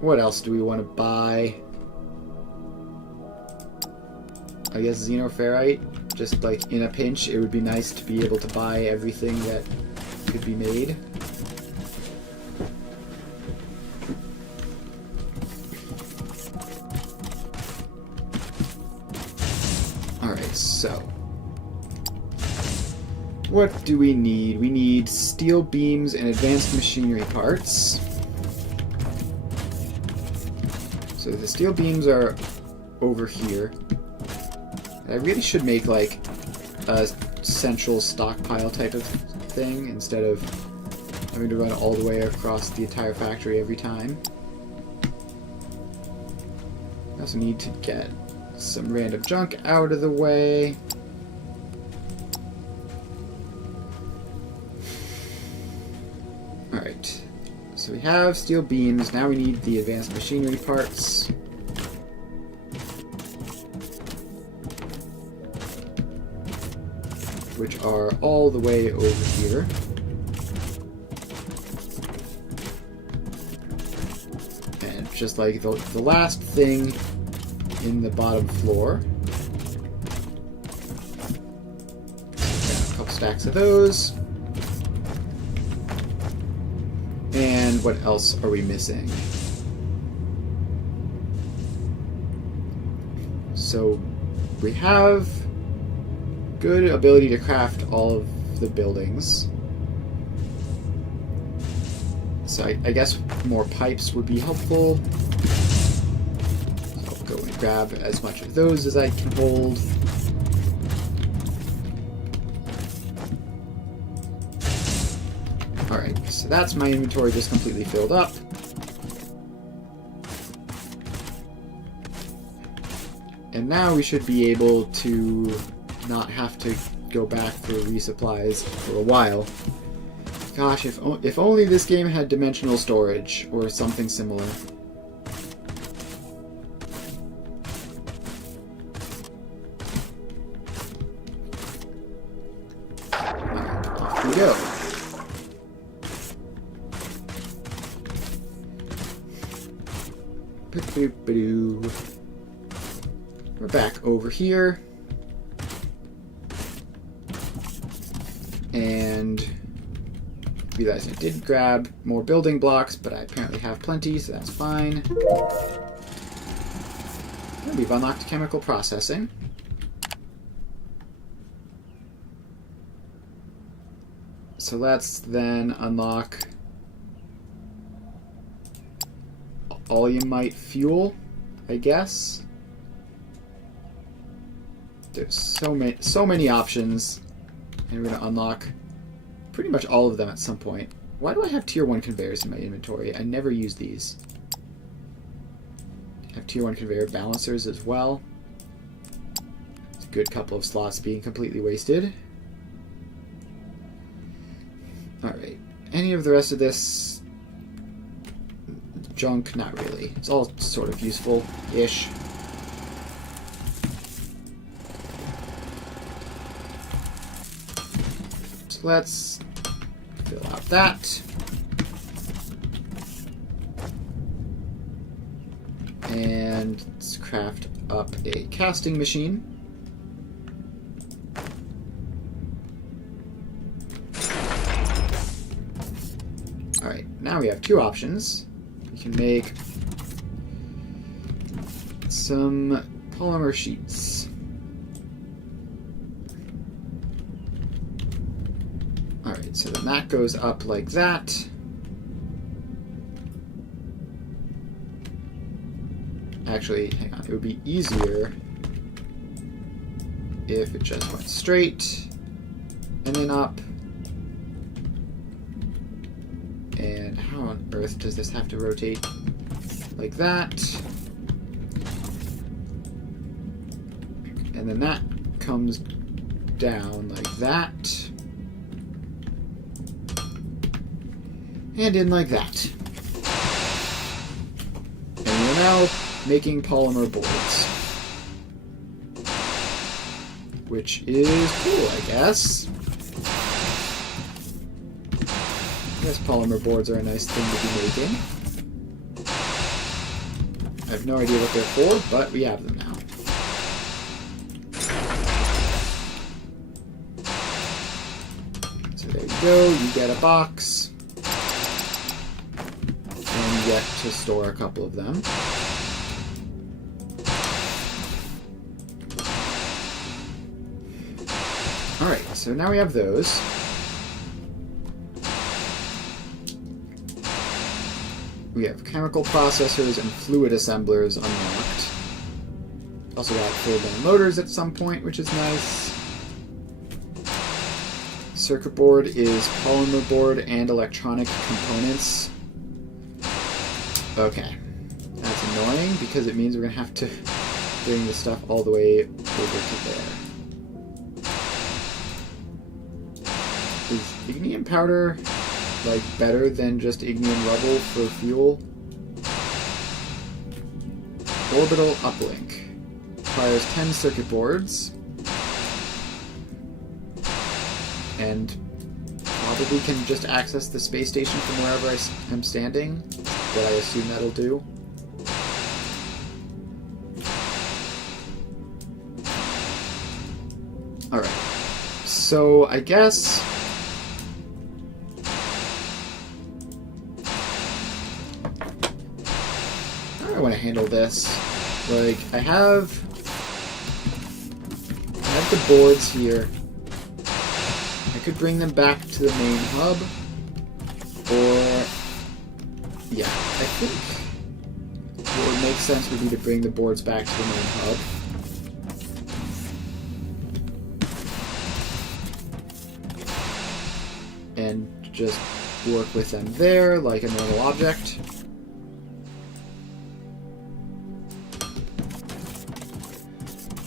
What else do we want to buy? I guess xenoferrite. Just like in a pinch, it would be nice to be able to buy everything that could be made. Alright, so what do we need? We need steel beams and advanced machinery parts. So the steel beams are over here. I really should make like a central stockpile type of thing instead of having to run all the way across the entire factory every time. I also need to get some random junk out of the way. Alright, so we have steel beams, now we need the advanced machinery parts. Which are all the way over here. And just like the last thing in the bottom floor. Got a couple stacks of those. And what else are we missing? So we have good ability to craft all of the buildings. So I guess more pipes would be helpful. So I'll go and grab as much of those as I can hold. Alright, so that's my inventory just completely filled up. And now we should be able to not have to go back for resupplies for a while. Gosh, if only this game had dimensional storage or something similar. Off we go. We're back over here. And realized I did grab more building blocks, but I apparently have plenty, so that's fine. And we've unlocked chemical processing. So let's then unlock Olymite fuel, I guess. There's so many options, and we're going to unlock pretty much all of them at some point. Why do I have tier 1 conveyors in my inventory? I never use these. I have tier 1 conveyor balancers as well. It's a good couple of slots being completely wasted. Alright. Any of the rest of this junk? Not really. It's all sort of useful-ish. So let's fill out that. And let's craft up a casting machine. Alright, now we have two options. We can make some polymer sheets. Alright, so then that goes up like that. Actually, hang on, it would be easier if it just went straight and then up. And how on earth does this have to rotate? Like that. And then that comes down like that. And in like that. And we're now making polymer boards. Which is cool, I guess. I guess polymer boards are a nice thing to be making. I have no idea what they're for, but we have them now. So there you go, you get a box. And you get to store a couple of them. Alright, so now we have those. We have chemical processors and fluid assemblers unlocked. Also got fold-down loaders at some point, which is nice. Circuit board is polymer board and electronic components. Okay. That's annoying because it means we're going to have to bring the stuff all the way over to there. Is ignium powder like better than just ignium rubble for fuel? Orbital uplink. Requires 10 circuit boards. And probably can just access the space station from wherever I'm standing. What I assume that'll do. Alright. So I guess I want to handle this. Like, I have the boards here. I could bring them back to the main hub, or yeah, I think what would make sense would be to bring the boards back to the main hub. And just work with them there like a normal object.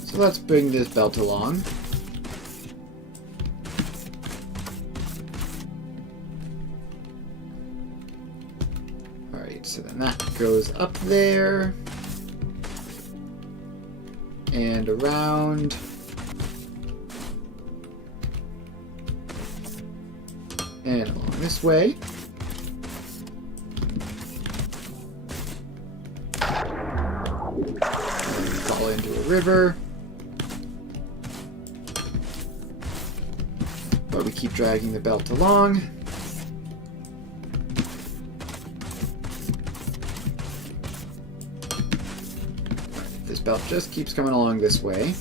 So let's bring this belt along. Alright, so then that goes up there. And around. And along this way. And fall into a river. But we keep dragging the belt along. This belt just keeps coming along this way.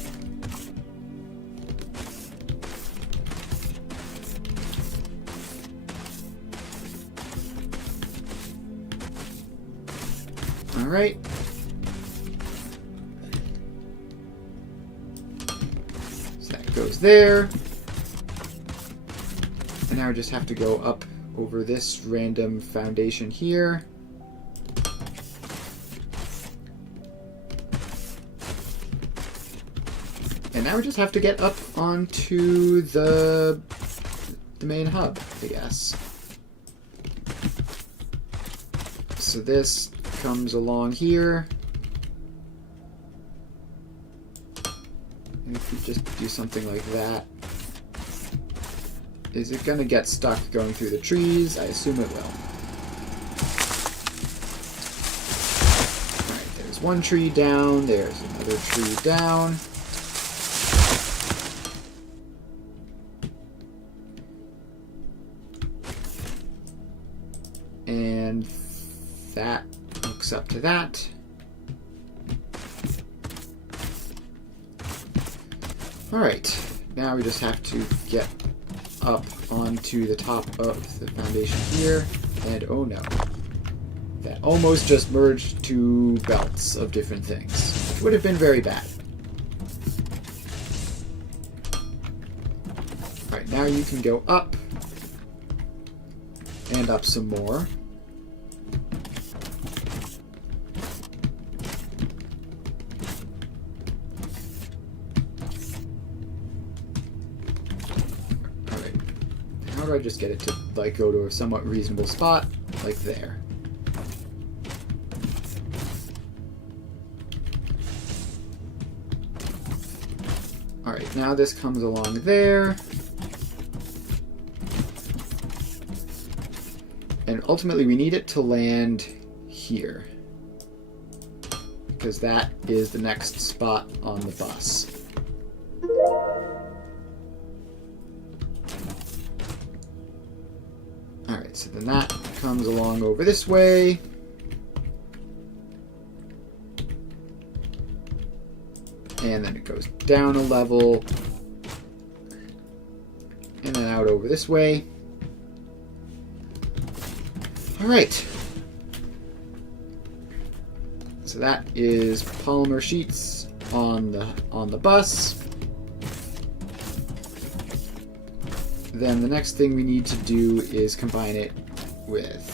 Alright. So that goes there. And now we just have to go up over this random foundation here. And now we just have to get up onto the main hub, I guess. So this comes along here. And if we just do something like that. Is it gonna get stuck going through the trees? I assume it will. Alright, there's one tree down, there's another tree down. And that hooks up to that. Alright, now we just have to get up onto the top of the foundation here, and oh no. That almost just merged two belts of different things, which would have been very bad. Alright, now you can go up, and up some more. How do I just get it to, like, go to a somewhat reasonable spot? Like there. Alright, now this comes along there. And ultimately we need it to land here. Because that is the next spot on the bus. Alright, so then that comes along over this way. And then it goes down a level. And then out over this way. Alright. So that is polymer sheets on the bus. Then the next thing we need to do is combine it with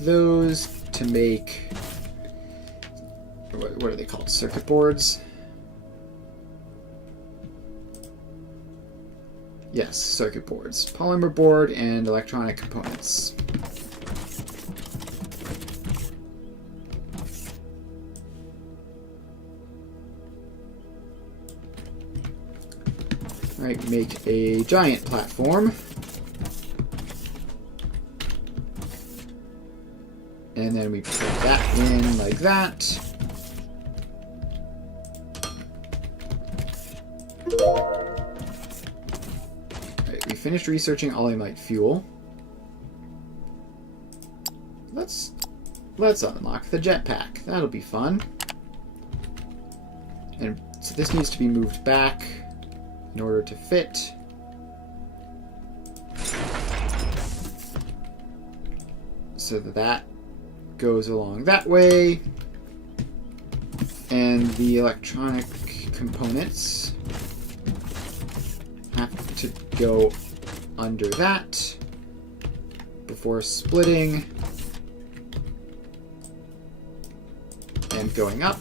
those to make, what are they called? Circuit boards? Yes, circuit boards. Polymer board and electronic components. Alright, make a giant platform. And then we put that in like that. Alright, we finished researching Ollymite fuel. Let's unlock the jetpack. That'll be fun. And so this needs to be moved back in order to fit. So that goes along that way. And the electronic components have to go under that before splitting and going up.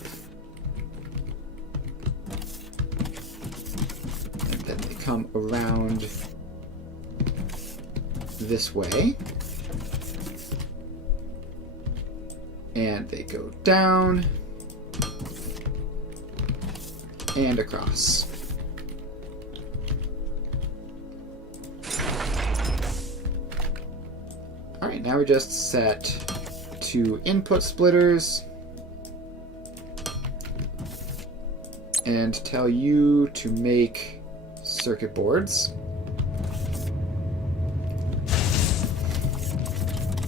Then they come around this way. And they go down and across. Alright, now we just set two input splitters and tell you to make circuit boards.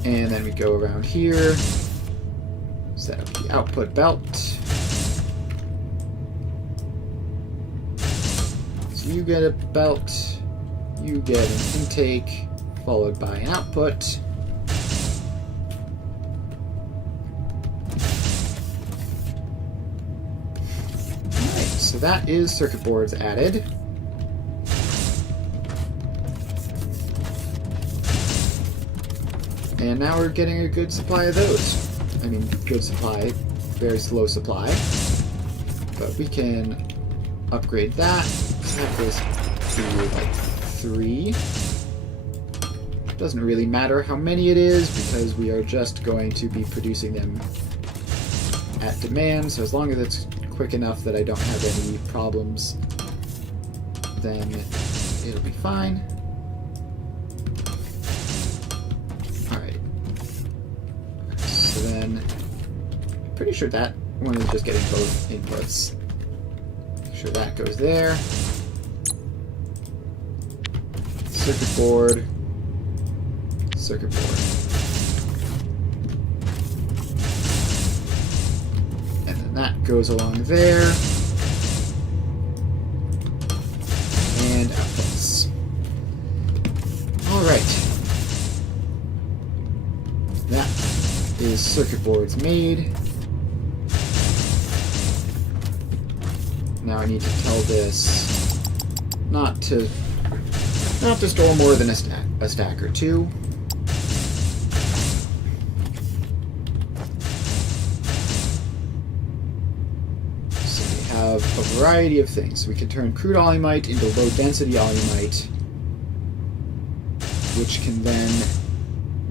And then we go around here, set up the output belt. So you get a belt, you get an intake, followed by an output. Alright, so that is circuit boards added. And now we're getting a good supply of those. I mean, good supply, very slow supply. But we can upgrade that. Let's have this be like 3. Doesn't really matter how many it is because we are just going to be producing them at demand. So as long as it's quick enough that I don't have any problems, then it'll be fine. Pretty sure that one is just getting both inputs. Make sure that goes there. Circuit board. Circuit board. And then that goes along there. circuit board's made. Now I need to tell this not to store more than a stack or two. So we have a variety of things. We can turn crude alumite into low-density alumite, which can then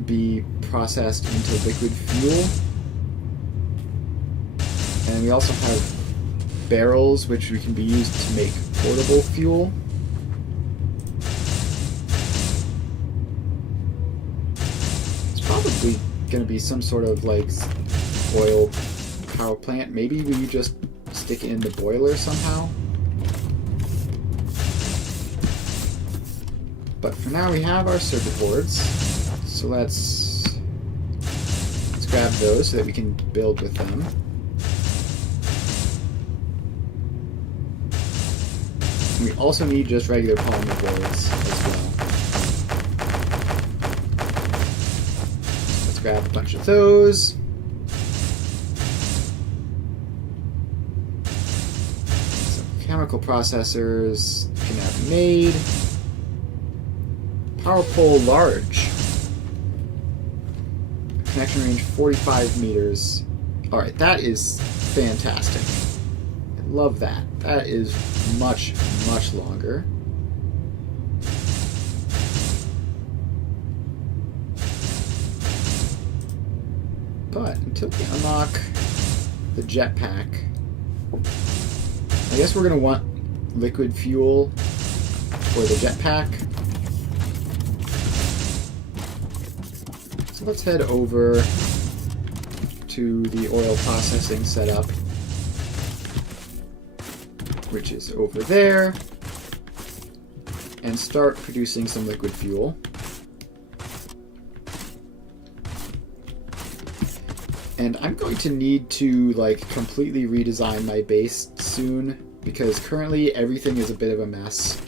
be processed into liquid fuel. And we also have barrels, which can be used to make portable fuel. It's probably going to be some sort of like oil power plant. Maybe we just stick it in the boiler somehow. But for now we have our circuit boards. So let's grab those so that we can build with them. We also need just regular polymer boards as well. Let's grab a bunch of those. Some chemical processors can have made. Power pole large. Connection range 45 meters. Alright, that is fantastic. I love that. That is much, much longer. But until we unlock the jetpack, I guess we're going to want liquid fuel for the jetpack. So let's head over to the oil processing setup, which is over there, and start producing some liquid fuel. And I'm going to need to like completely redesign my base soon, because currently everything is a bit of a mess.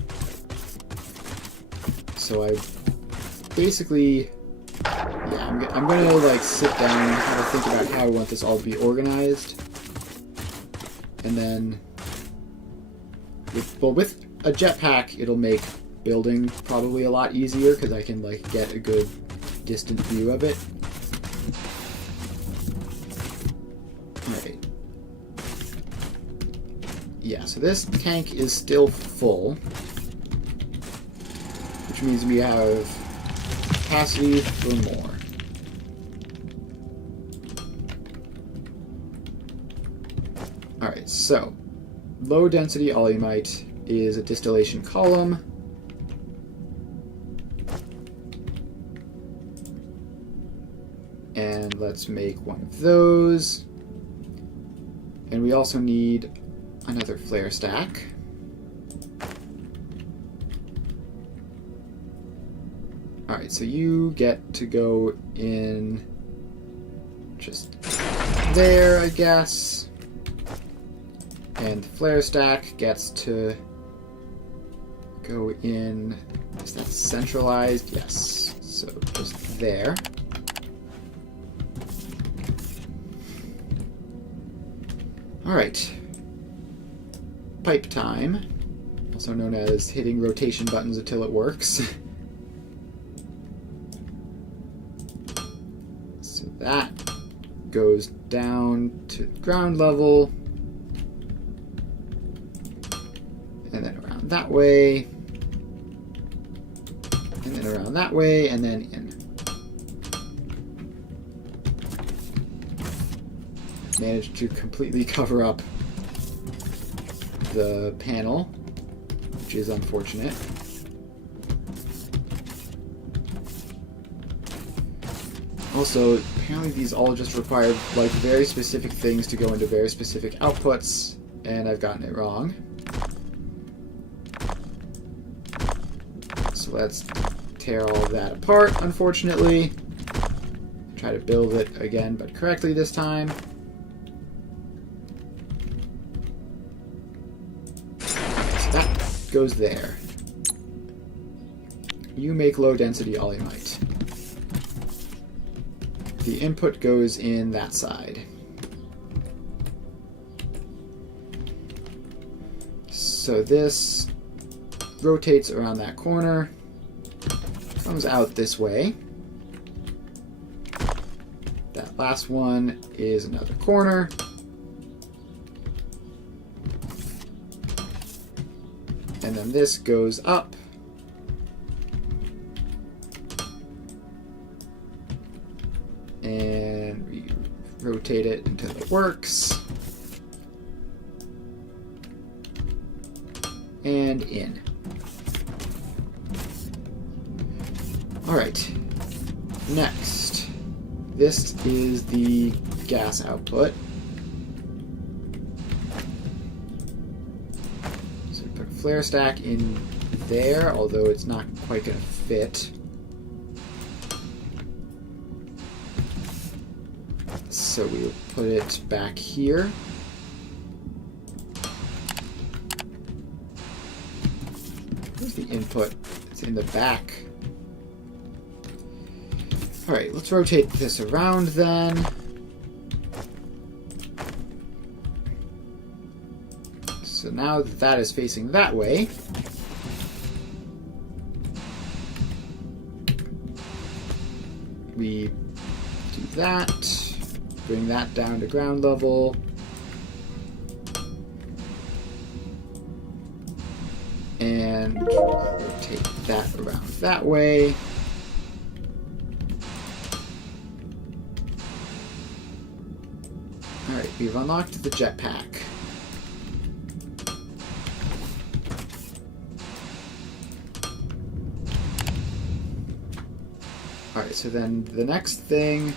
So I basically, yeah, I'm gonna like sit down and have a think about how I want this all to be organized, and then with a jetpack, it'll make building probably a lot easier because I can like get a good distant view of it. Alright. Yeah, so this tank is still full, which means we have capacity for more. Alright, so low density alumite is a distillation column. And let's make one of those. And we also need another flare stack. Alright, so you get to go in just there, I guess. And the flare stack gets to go in. Is that centralized? Yes. So just there. Alright. Pipe time. Also known as hitting rotation buttons until it works. So that goes down to ground level. And then around that way. And then around that way, and then in. Managed to completely cover up the panel, which is unfortunate. Also, apparently these all just require like very specific things to go into very specific outputs, and I've gotten it wrong. So let's tear all of that apart, unfortunately. Try to build it again, but correctly this time. So that goes there. You make low density alumite. the input goes in that side. So this rotates around that corner, comes out this way. That last one is another corner. And then this goes up. And we rotate it until it works. And in. Alright. Next. This is the gas output. So we put a flare stack in there, although it's not quite going to fit. So we'll put it back here. Where's the input? It's in the back. Alright, let's rotate this around then. So now that that is facing that way, we do that, bring that down to ground level, and rotate that around that way. Alright, we've unlocked the jetpack. Alright, so then the next thing,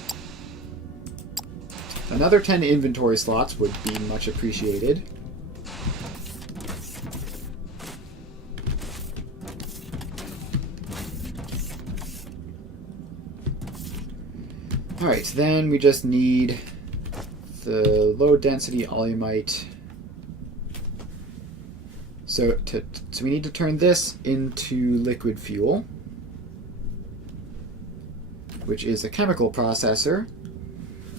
another 10 inventory slots would be much appreciated. Alright, then we just need the low density alumite. So we need to turn this into liquid fuel, which is a chemical processor.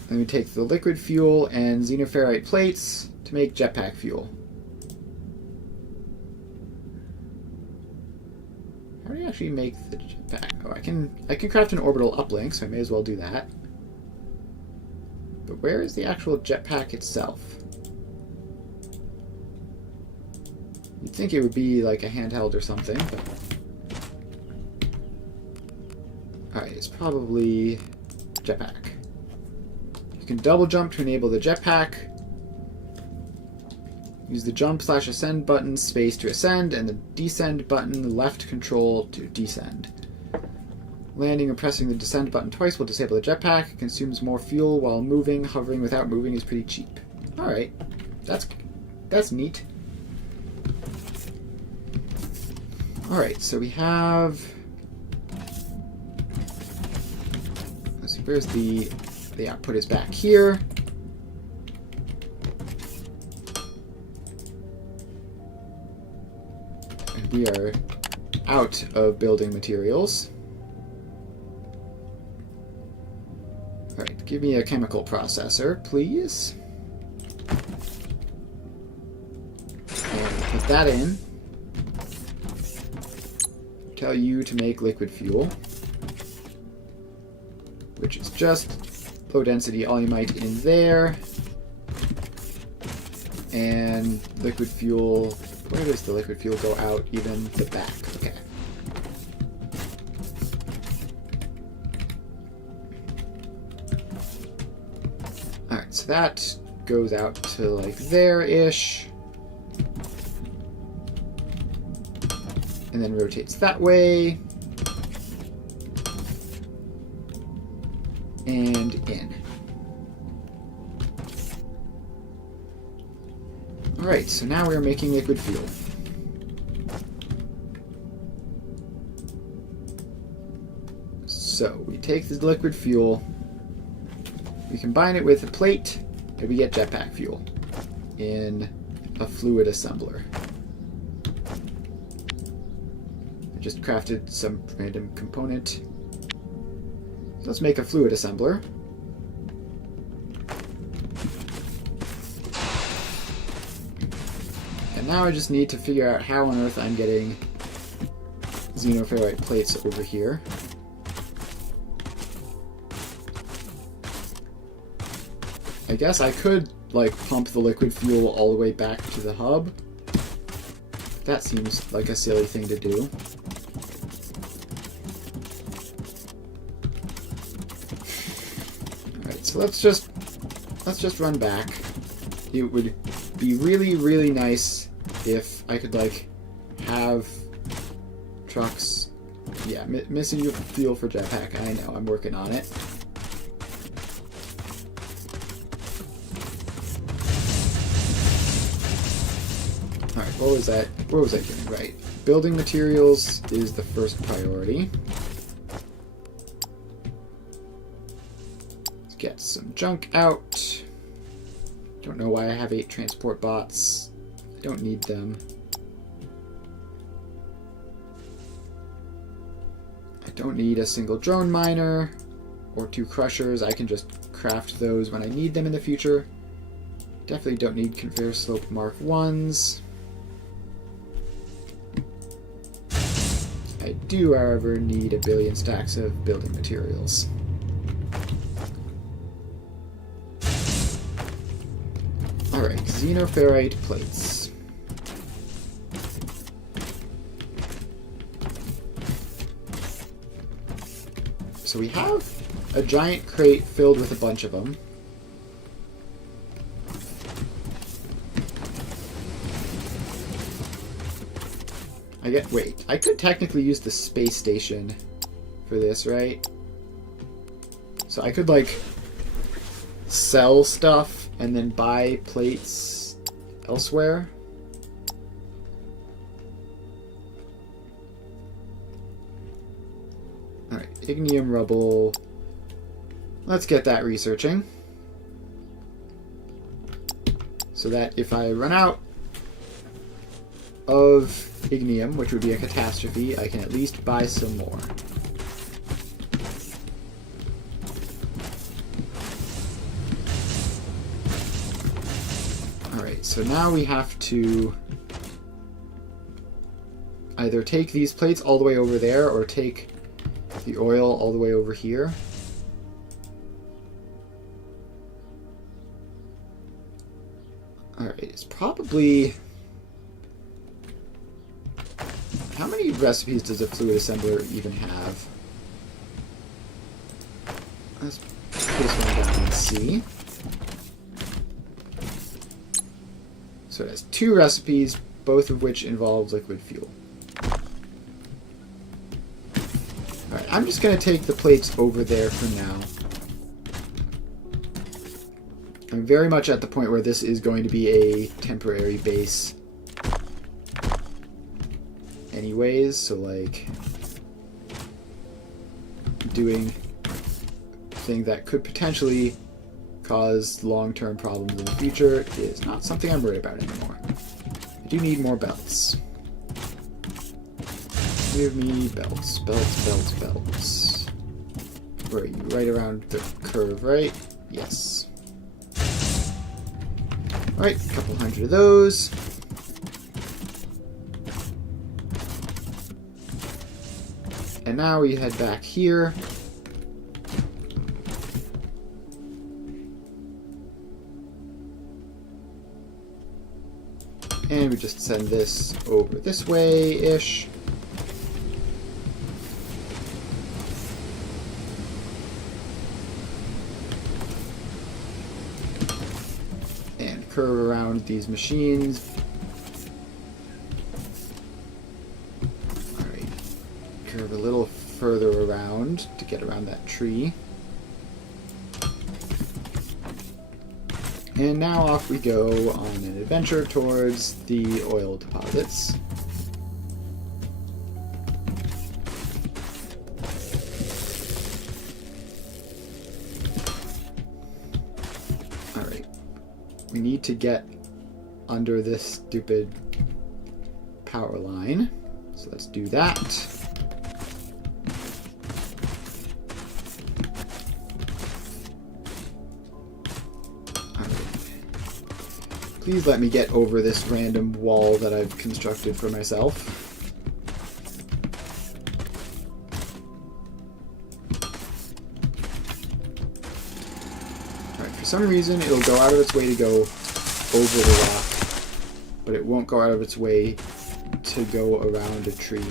Then we take the liquid fuel and xenoferrite plates to make jetpack fuel. How do you actually make the jetpack? Oh, I can craft an orbital uplink, so I may as well do that. But where is the actual jetpack itself? You'd think it would be like a handheld or something, but... Alright, it's probably jetpack. You can double jump to enable the jetpack. Use the jump/ascend button, space to ascend, and the descend button, left control to descend. Landing and pressing the descend button twice will disable the jetpack. It consumes more fuel while moving. Hovering without moving is pretty cheap. Alright. That's neat. Alright, so we have... Let's see, where's the output is back here. And we are out of building materials. Alright, give me a chemical processor, please. And put that in. Tell you to make liquid fuel, which is just low density alumite in there. And liquid fuel, where does the liquid fuel go out? Even the back, okay. Alright, so that goes out to like there-ish. And then rotates that way. And in. Alright, so now we're making liquid fuel. So we take the liquid fuel, we combine it with a plate, and we get jetpack fuel in a fluid assembler. I just crafted some random component. So let's make a fluid assembler. now I just need to figure out how on earth I'm getting xenoferrite plates over here. I guess I could, like, pump the liquid fuel all the way back to the hub. That seems like a silly thing to do. Alright, so let's just run back. It would be really, really nice if I could, like, have trucks... Yeah, missing your fuel for jetpack. I know, I'm working on it. Alright, what was that? What was I doing? Right. Building materials is the first priority. Let's get some junk out. Don't know why I have 8 transport bots. I don't need them. I don't need a single drone miner or 2 crushers. I can just craft those when I need them in the future. Definitely don't need conveyor slope Mark 1s. I do, however, need a billion stacks of building materials. Alright, xenoferrite plates. So we have a giant crate filled with a bunch of them. Wait, I could technically use the space station for this, right? So I could, like, sell stuff and then buy plates elsewhere. Alright, ignium rubble. Let's get that researching. So that if I run out of ignium, which would be a catastrophe, I can at least buy some more. Alright, so now we have to either take these plates all the way over there or take the oil all the way over here. Alright, it's probably... How many recipes does a fluid assembler even have? Let's put this one down and see. So it has 2 recipes, both of which involve liquid fuel. Alright, I'm just going to take the plates over there for now. I'm very much at the point where this is going to be a temporary base anyways, so, like, doing a thing that could potentially cause long-term problems in the future is not something I'm worried about anymore. I do need more belts. Give me belts, belts, belts, belts. Where are you? Right around the curve, right? Yes. Alright, a couple hundred of those. And now we head back here. And we just send this over this way-ish. And curve around these machines. Curve a little further around to get around that tree. And now off we go on an adventure towards the oil deposits. Alright. We need to get under this stupid power line. So let's do that. Please let me get over this random wall that I've constructed for myself. Alright, for some reason it'll go out of its way to go over the rock, but it won't go out of its way to go around a tree.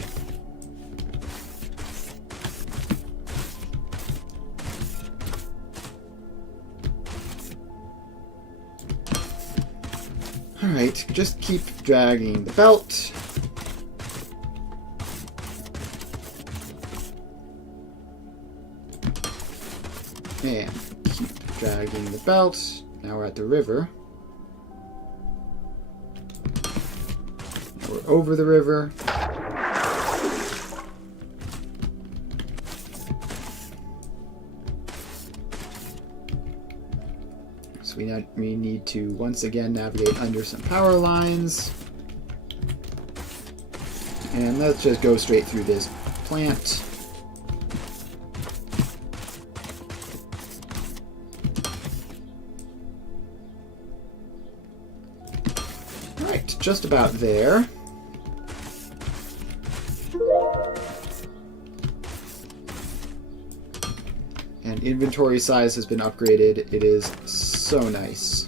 Alright, just keep dragging the belt. And keep dragging the belt. Now we're at the river. Now we're over the river. So we need to once again navigate under some power lines. And let's just go straight through this plant. Right, just about there. And inventory size has been upgraded. It is so nice.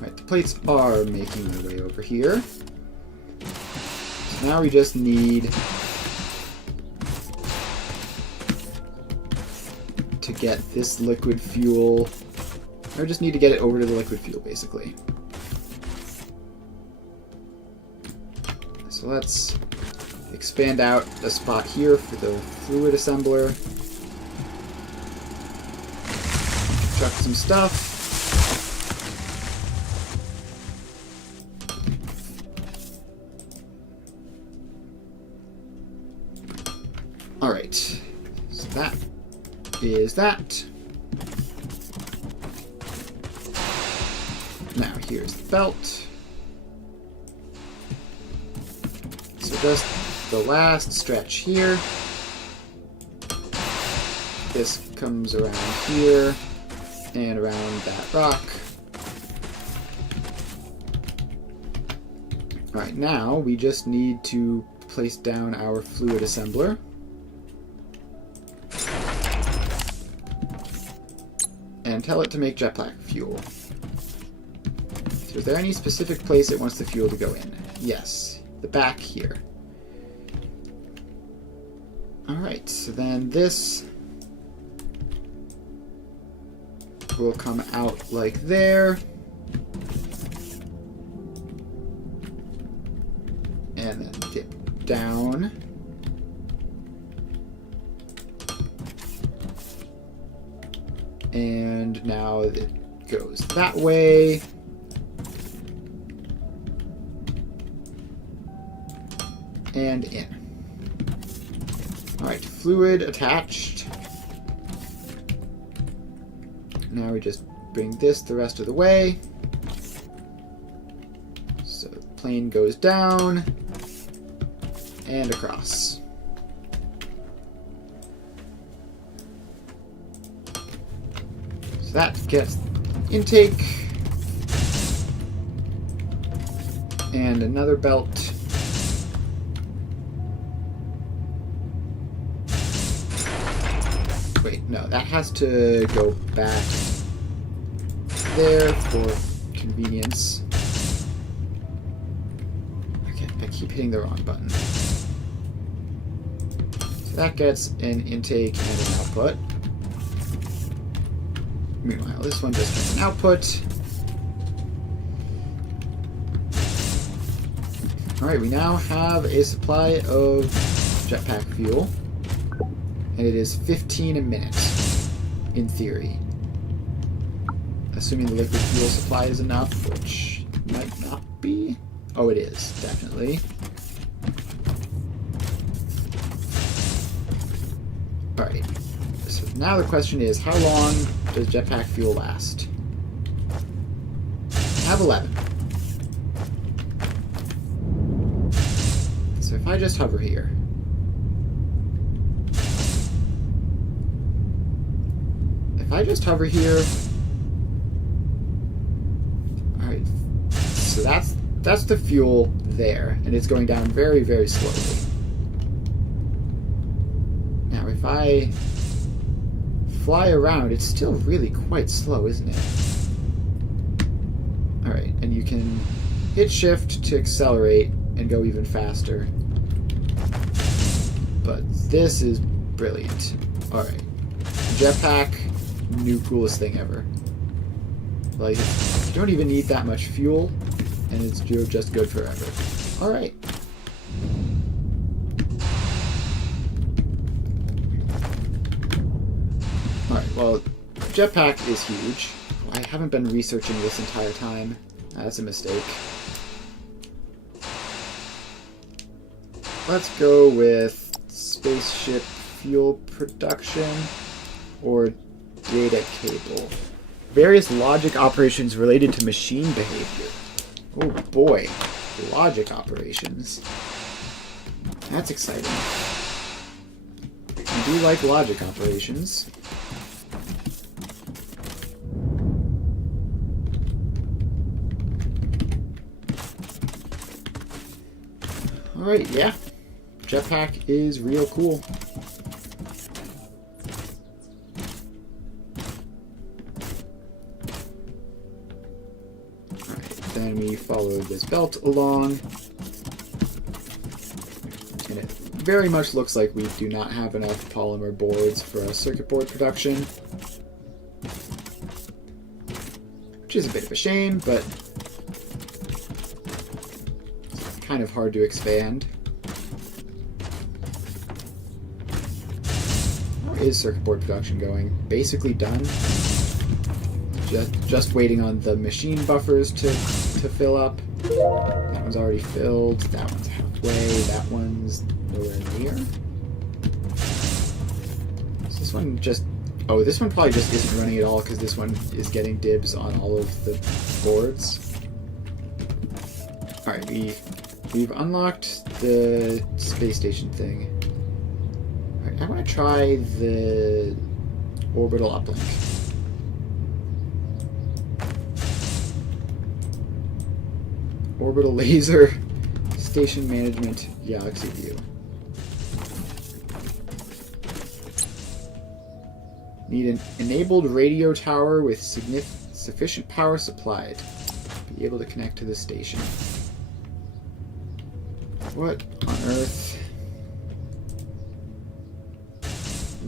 Right, the plates are making their way over here. So now we just need to get this liquid fuel, or just need to get it over to the liquid fuel, basically. So let's expand out a spot here for the fluid assembler. Chuck some stuff. Alright, so that is that. Now here's the belt. So just the last stretch here. This comes around here and around that rock. Alright, now we just need to place down our fluid assembler. And tell it to make jetpack fuel. So is there any specific place it wants the fuel to go in? Yes, the back here. Alright, so then this will come out like there. And then dip down. And now it goes that way. And in. Alright, fluid attached. Now we just bring this the rest of the way. So the plane goes down and across. So that gets intake and another belt. Wait, no, that has to go back there for convenience. Okay, I keep hitting the wrong button. So that gets an intake and an output. Meanwhile, this one just gets an output. Alright, we now have a supply of jetpack fuel. And it is 15 a minute, in theory. Assuming the liquid fuel supply is enough, which might not be. Oh, it is, definitely. Alright, so now the question is, how long does jetpack fuel last? I have 11. So if I just hover here, if I just hover here... Alright, so that's the fuel there, and it's going down very, very slowly. Now, if I fly around, it's still really quite slow, isn't it? Alright, and you can hit shift to accelerate and go even faster. But this is brilliant. Alright. Jetpack, new coolest thing ever. Like, you don't even need that much fuel, and it's just good forever. Alright. Alright, well, jetpack is huge. I haven't been researching this entire time. That's a mistake. Let's go with spaceship fuel production or data cable. Various logic operations related to machine behavior. Oh boy, logic operations. That's exciting. I do like logic operations. Alright, yeah. Jetpack is real cool. Alright, then we follow this belt along. And it very much looks like we do not have enough polymer boards for a circuit board production. Which is a bit of a shame, but it's kind of hard to expand. How is circuit board production going? Basically done. Just waiting on the machine buffers to fill up. That one's already filled. That one's halfway. That one's nowhere near. So this one just... Oh, this one probably just isn't running at all because this one is getting dibs on all of the boards. Alright, we've unlocked the space station thing. Alright, I want to try the orbital uplink. Orbital laser station management galaxy view. Need an enabled radio tower with sufficient power supplied to be able to connect to the station. What on earth?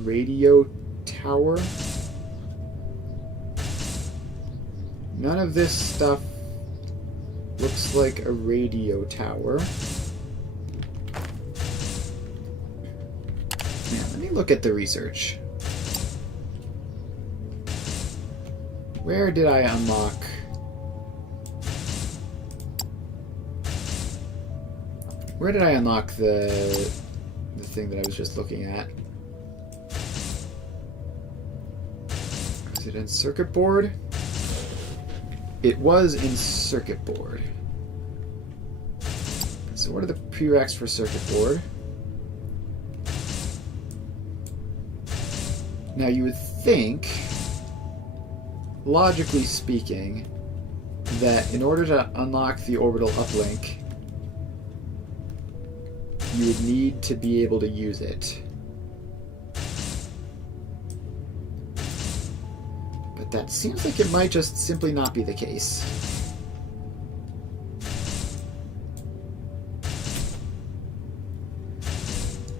Radio tower? None of this stuff looks like a radio tower. Now, let me look at the research. Where did I unlock? Where did I unlock the thing that I was just looking at? Was it in circuit board? It was in circuit board. So what are the prereqs for circuit board? Now you would think, logically speaking, that in order to unlock the orbital uplink, you would need to be able to use it. But that seems like it might just simply not be the case.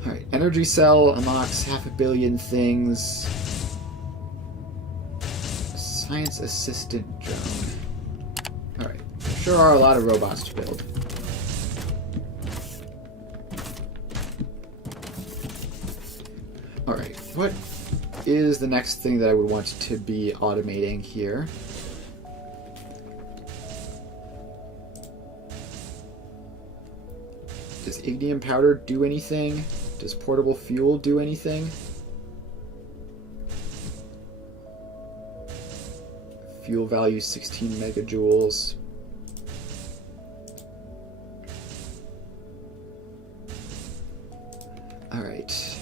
Alright, energy cell unlocks 500 million things. Science assistant drone. Alright, there sure are a lot of robots to build. Alright, what is the next thing that I would want to be automating here? Does ignium powder do anything? Does portable fuel do anything? Fuel value 16 megajoules. Alright.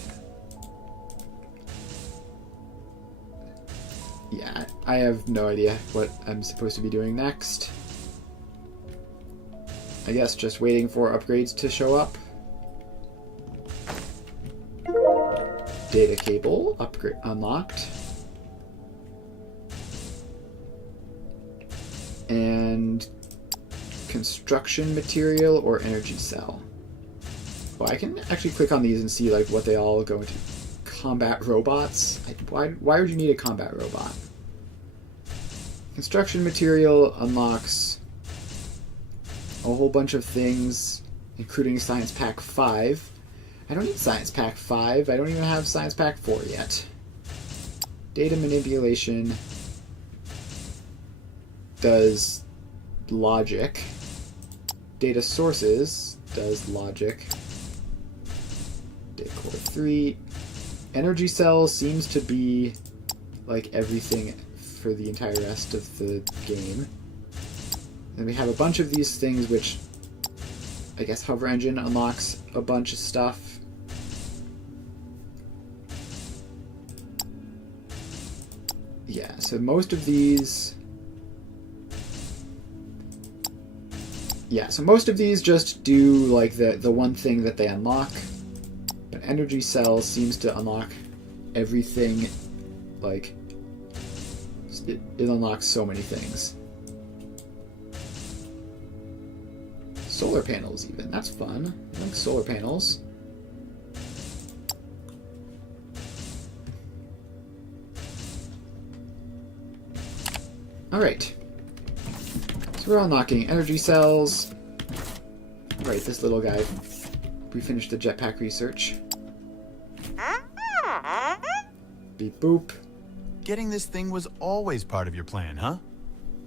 Yeah, I have no idea what I'm supposed to be doing next. I guess just waiting for upgrades to show up. Data cable upgrade unlocked. And construction material or energy cell. Well, I can actually click on these and see like what they all go into. Combat robots? Why would you need a combat robot? Construction material unlocks a whole bunch of things, including Science Pack 5. I don't need Science Pack 5. I don't even have Science Pack 4 yet. Data manipulation does logic. Data sources does logic. Data core 3. Energy cell seems to be like everything for the entire rest of the game. Then we have a bunch of these things which I guess Hover Engine unlocks a bunch of stuff. Yeah, so most of these... Yeah, so most of these just do like the one thing that they unlock. But Energy Cell seems to unlock everything, like... It unlocks so many things. Solar panels even, that's fun. I like solar panels. Alright. So we're unlocking energy cells. Alright, this little guy. We finished the jetpack research. Beep boop. Getting this thing was always part of your plan, huh?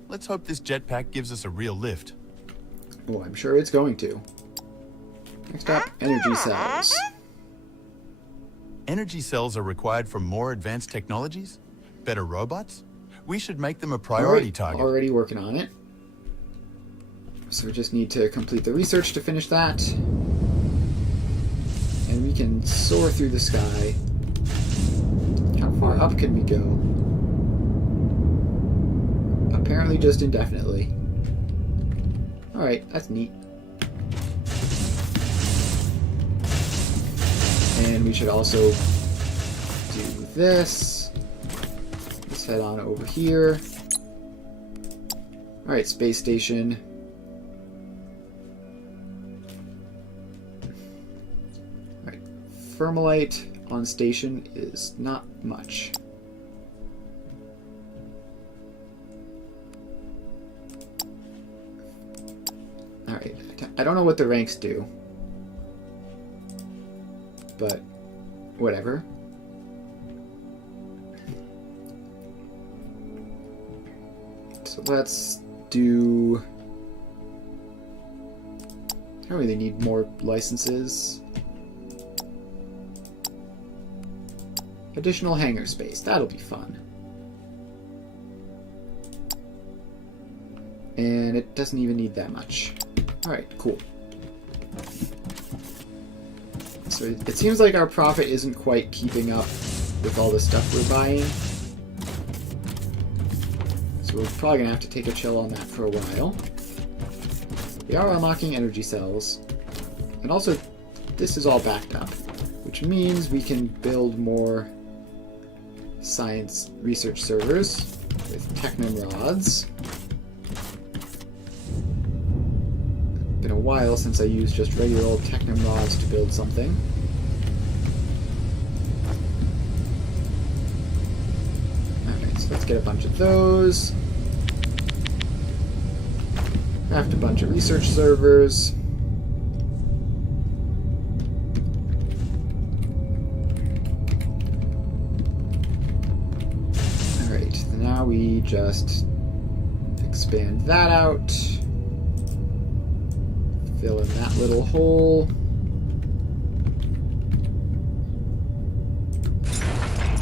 Let's hope this jetpack gives us a real lift. Oh, I'm sure it's going to. Next up, energy cells. Energy cells are required for more advanced technologies? Better robots? We should make them a priority target. Already working on it. So we just need to complete the research to finish that. And we can soar through the sky. How far up can we go? Apparently just indefinitely. Alright, that's neat. And we should also do this. Let's head on over here. Alright, space station. Alright, Thermalite on station is not much. Alright, I don't know what the ranks do, but whatever. So let's do... I don't really need more licenses. Additional hangar space, that'll be fun. And it doesn't even need that much. Alright, cool. So it seems like our profit isn't quite keeping up with all the stuff we're buying. So we're probably going to have to take a chill on that for a while. We are unlocking energy cells. And also, this is all backed up, which means we can build more science research servers with Technim rods. Been a while since I used just regular old Technim rods to build something. Alright, so let's get a bunch of those. Craft a bunch of research servers. Alright, now we just expand that out. Fill in that little hole.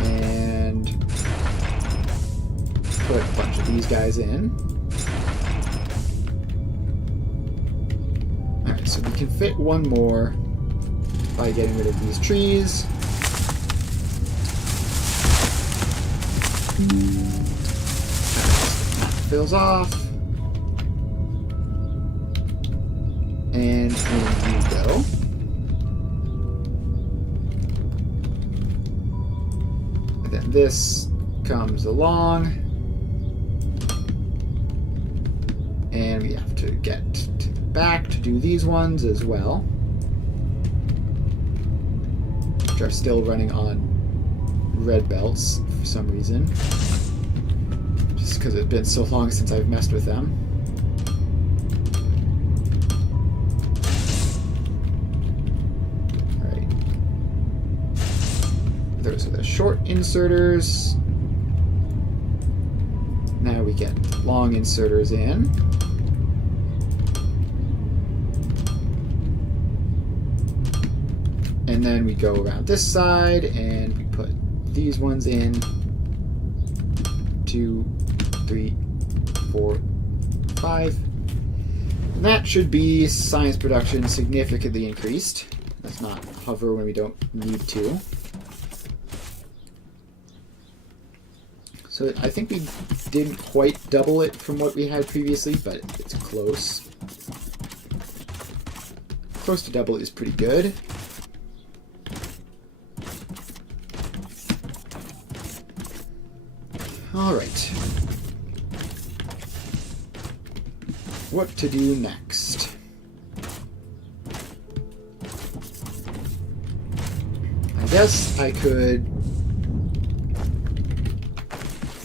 And put a bunch of these guys in. Alright, so we can fit one more by getting rid of these trees. fills off. And in you go. And then this comes along. And we have to get back to do these ones as well. Which are still running on red belts for some reason. Just because it's been so long since I've messed with them. Alright. Those are the short inserters. Now we get long inserters in. And then we go around this side and we put these ones in. 2, 3, 4, 5. And that should be science production significantly increased. Let's not hover when we don't need to. So I think we didn't quite double it from what we had previously, but it's close. Close to double is pretty good. Alright. What to do next? I guess I could...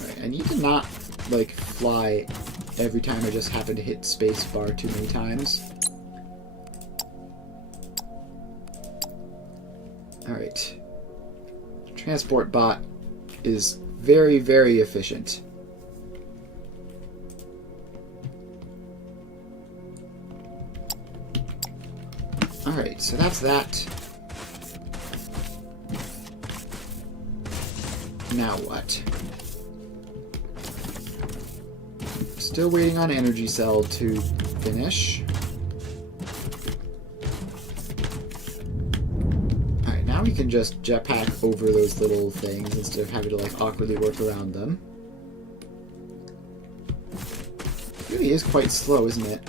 Right, I need to not, like, fly every time I just happen to hit space bar too many times. Alright. Transport bot is very, very efficient. Alright, so that's that. Now what? Still waiting on energy cell to finish. Now we can just jetpack over those little things instead of having to like awkwardly work around them. It really is quite slow, isn't it?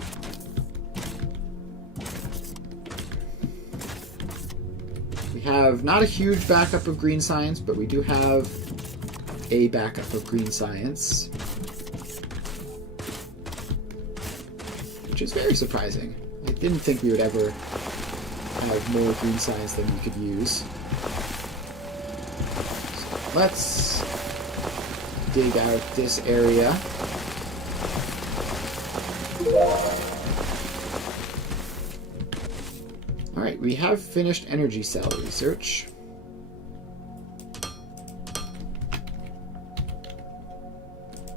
We have not a huge backup of green science, but we do have a backup of green science. Which is very surprising. I didn't think we would ever have more green science than we could use. So let's dig out this area. Alright, we have finished energy cell research.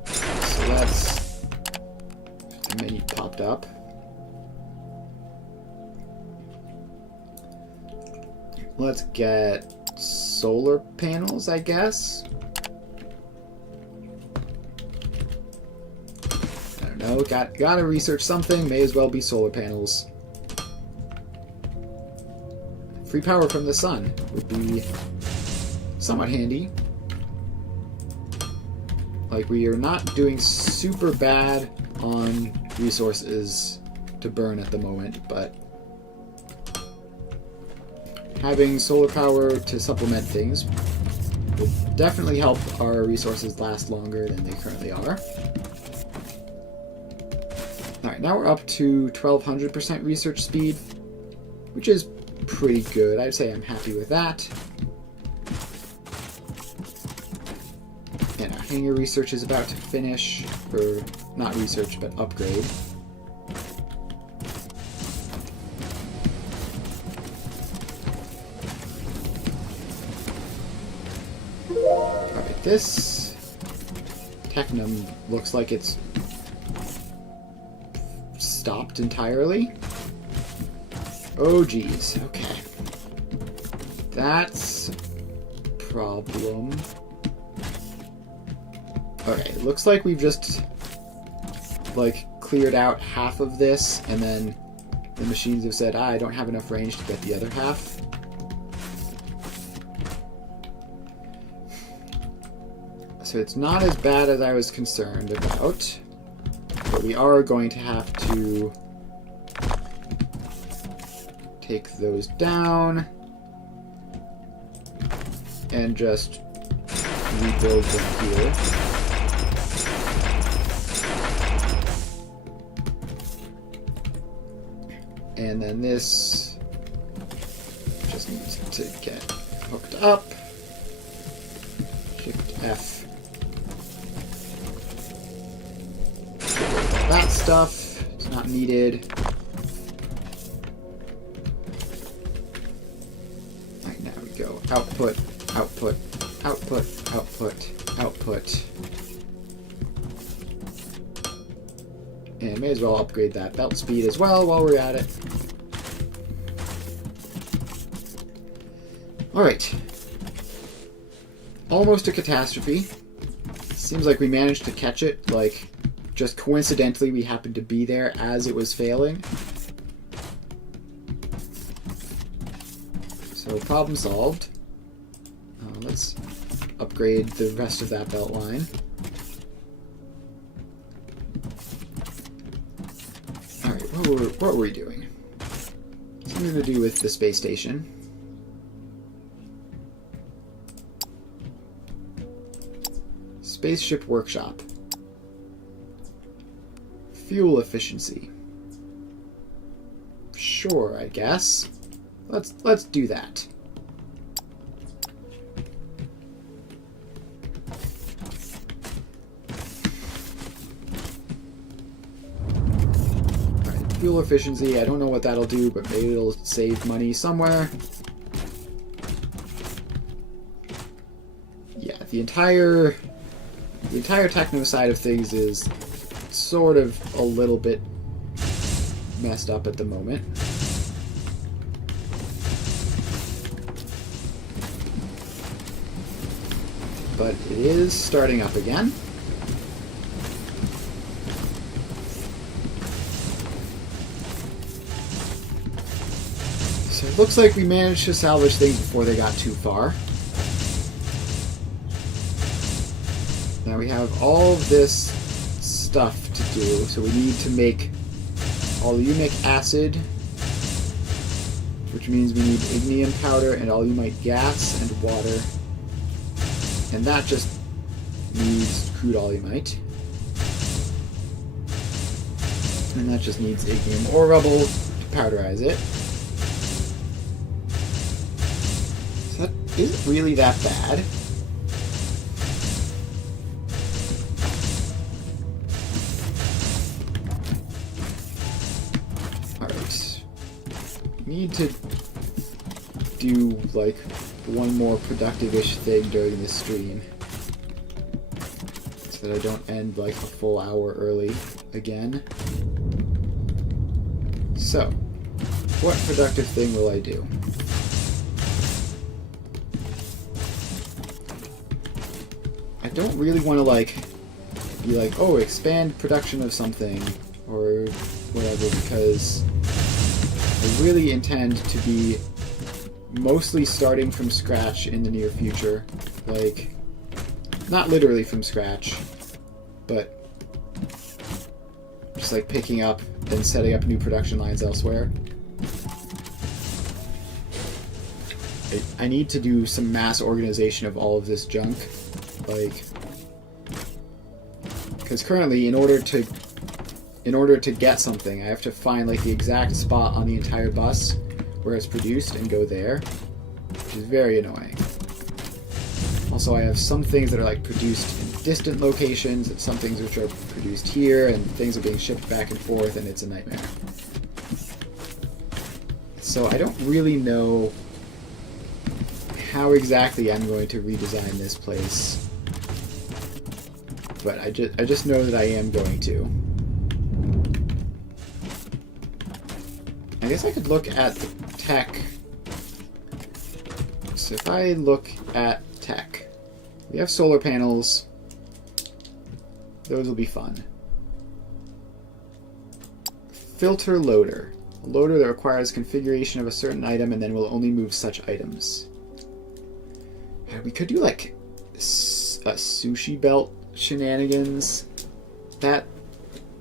So that's... the menu popped up. Let's get solar panels, I guess. I don't know. Gotta research something. May as well be solar panels. Free power from the sun would be somewhat handy. Like, we are not doing super bad on resources to burn at the moment, but having solar power to supplement things will definitely help our resources last longer than they currently are. Alright, now we're up to 1200% research speed, which is pretty good. I'd say I'm happy with that. And our hangar research is about to finish, or not research, but upgrade. This Technum looks like it's stopped entirely. Oh geez, okay. That's a problem. Okay, it looks like we've just like cleared out half of this, and then the machines have said, I don't have enough range to get the other half. So it's not as bad as I was concerned about. But we are going to have to take those down and just rebuild them here. And then this just needs to get hooked up. Shift F. That stuff is not needed. Alright, now we go output, output, output, output, output. And may as well upgrade that belt speed as well while we're at it. Alright. Almost a catastrophe. Seems like we managed to catch it, like, just coincidentally we happened to be there as it was failing. So, problem solved. Let's upgrade the rest of that belt line. Alright, what were we doing? Something to do with the space station. Spaceship workshop. Fuel efficiency. Sure, I guess. Let's do that. Alright, fuel efficiency, I don't know what that'll do, but maybe it'll save money somewhere. Yeah, the entire techno side of things is sort of a little bit messed up at the moment. But it is starting up again. So it looks like we managed to salvage things before they got too far. Now we have all of this stuff to do, so we need to make aluminic acid, which means we need ignium powder and alumite gas and water, and that just needs crude alumite, and that just needs ignium ore rubble to powderize it. So that isn't really that bad. Need to do like one more productive-ish thing during this stream so that I don't end like a full hour early again. So, what productive thing will I do? I don't really want to like be like, oh, expand production of something or whatever, because I really intend to be mostly starting from scratch in the near future. Like, not literally from scratch, but just like picking up and setting up new production lines elsewhere. I need to do some mass organization of all of this junk. Like, because currently, in order to get something, I have to find like the exact spot on the entire bus where it's produced and go there, which is very annoying. Also, I have some things that are like produced in distant locations, and some things which are produced here, and things are being shipped back and forth, and it's a nightmare. So I don't really know how exactly I'm going to redesign this place, but I just know that I am going to. I guess I could look at the tech. So if I look at tech, we have solar panels. Those will be fun. Filter loader. A loader that requires configuration of a certain item and then will only move such items. We could do like a sushi belt shenanigans. That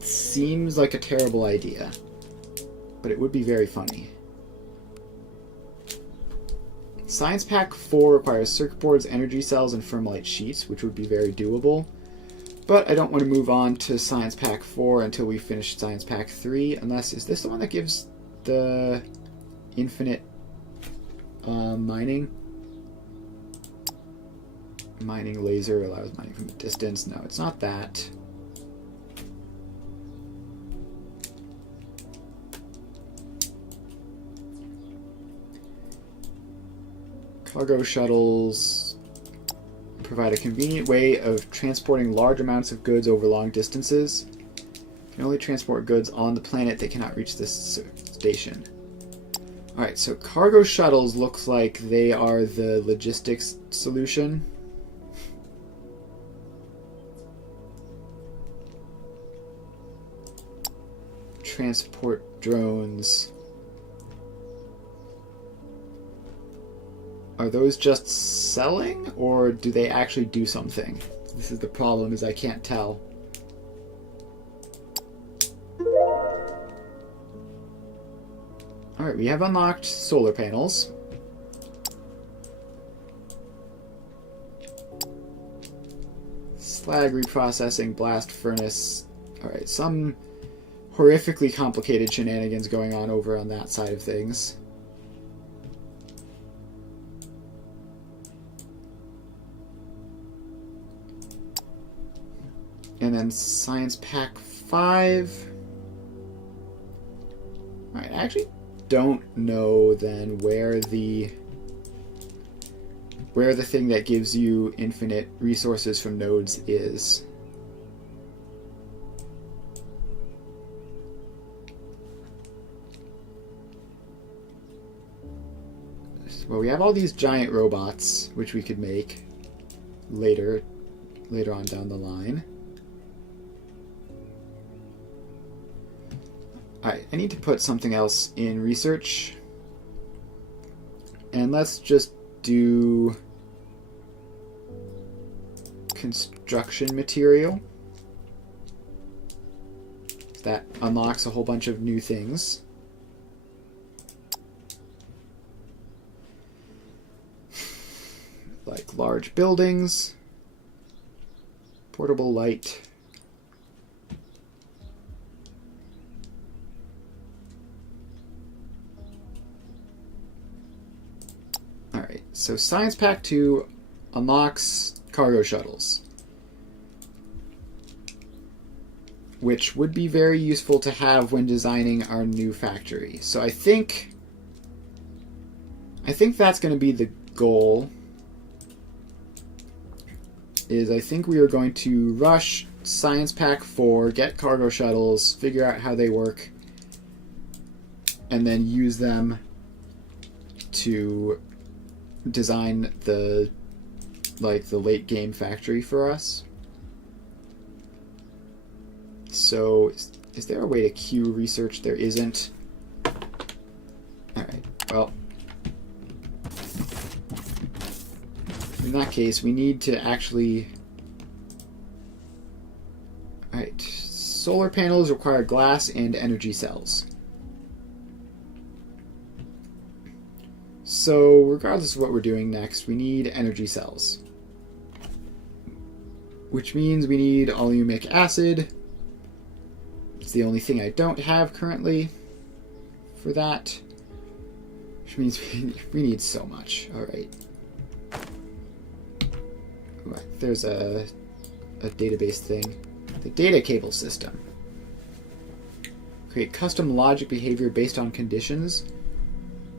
seems like a terrible idea, but it would be very funny. Science Pack 4 requires circuit boards, energy cells, and firmlight sheets, which would be very doable. But I don't want to move on to Science Pack 4 until we finish Science Pack 3, unless... Is this the one that gives the infinite mining? Mining laser allows mining from a distance. No, it's not that. Cargo shuttles provide a convenient way of transporting large amounts of goods over long distances. You can only transport goods on the planet. They cannot reach this station. Alright, so cargo shuttles looks like they are the logistics solution. Transport drones. Are those just selling, or do they actually do something? This is the problem, is I can't tell. Alright, we have unlocked solar panels. Slag reprocessing, blast furnace. Alright, some horrifically complicated shenanigans going on over on that side of things. And then Science Pack 5. Alright, I actually don't know then where the thing that gives you infinite resources from nodes is. Well, we have all these giant robots, which we could make later on down the line. Alright, I need to put something else in research. And let's just do construction material. That unlocks a whole bunch of new things. Like large buildings, portable light. Alright, so Science Pack 2 unlocks cargo shuttles, which would be very useful to have when designing our new factory. So I think that's going to be the goal. I think we are going to rush Science Pack 4, get cargo shuttles, figure out how they work, and then use them to design the late game factory for us. So is there a way to queue research? There isn't. Alright, well, in that case we need to actually... Alright, solar panels require glass and energy cells. So, regardless of what we're doing next, we need energy cells. Which means we need alumic acid. It's the only thing I don't have currently for that. Which means we need so much. Alright. Right, there's a database thing. The data cable system. Create custom logic behavior based on conditions.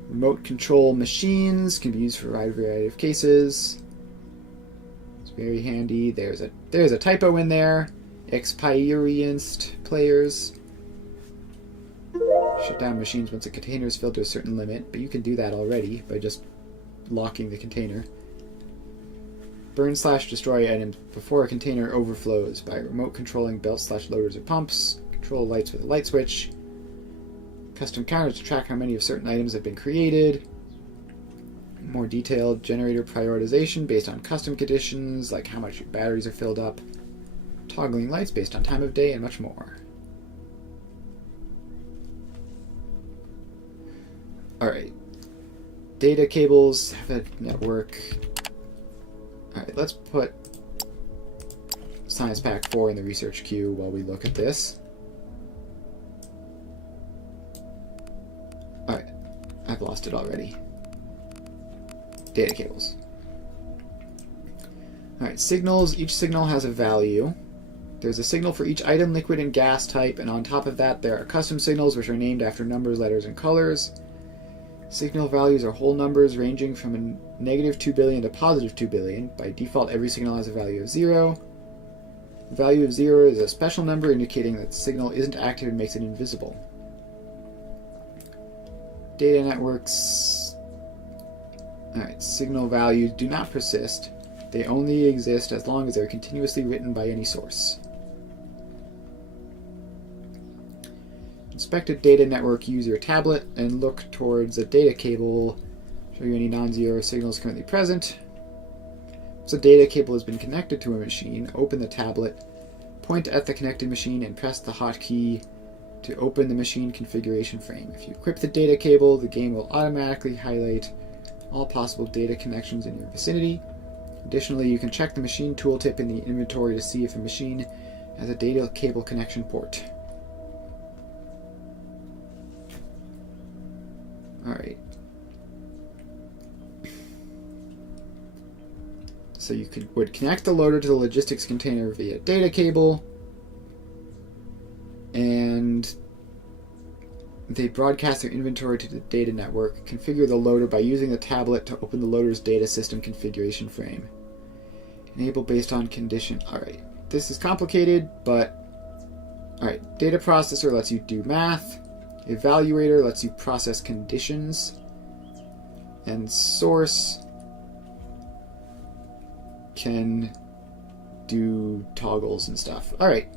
Remote control machines can be used for a variety of cases. It's very handy. There's a typo in there. Experienced players. Shut down machines once a container is filled to a certain limit, but you can do that already by just locking the container. Burn/destroy items before a container overflows by remote controlling belts/loaders or pumps. Control lights with a light switch. Custom counters to track how many of certain items have been created. More detailed generator prioritization based on custom conditions, like how much your batteries are filled up. Toggling lights based on time of day, and much more. Alright. Data cables have a network. Alright, let's put Science Pack 4 in the research queue while we look at this. Alright, I've lost it already. Data cables. Alright, signals. Each signal has a value. There's a signal for each item, liquid, and gas type, and on top of that there are custom signals which are named after numbers, letters, and colors. Signal values are whole numbers ranging from a negative 2 billion to positive 2 billion. By default, every signal has a value of 0. The value of 0 is a special number indicating that the signal isn't active and makes it invisible. Data networks. Alright, signal values do not persist. They only exist as long as they're continuously written by any source. Inspect a data network, use your tablet, and look towards a data cable. Show you any non-zero signals currently present. Once a data cable has been connected to a machine, open the tablet, point at the connected machine, and press the hotkey to open the machine configuration frame. If you equip the data cable, the game will automatically highlight all possible data connections in your vicinity. Additionally, you can check the machine tooltip in the inventory to see if a machine has a data cable connection port. Alright. So you would connect the loader to the logistics container via data cable, and they broadcast their inventory to the data network. Configure the loader by using the tablet to open the loader's data system configuration frame. Enable based on condition. Alright, this is complicated, but... Alright, data processor lets you do math. Evaluator lets you process conditions. And source can do toggles and stuff. Alright.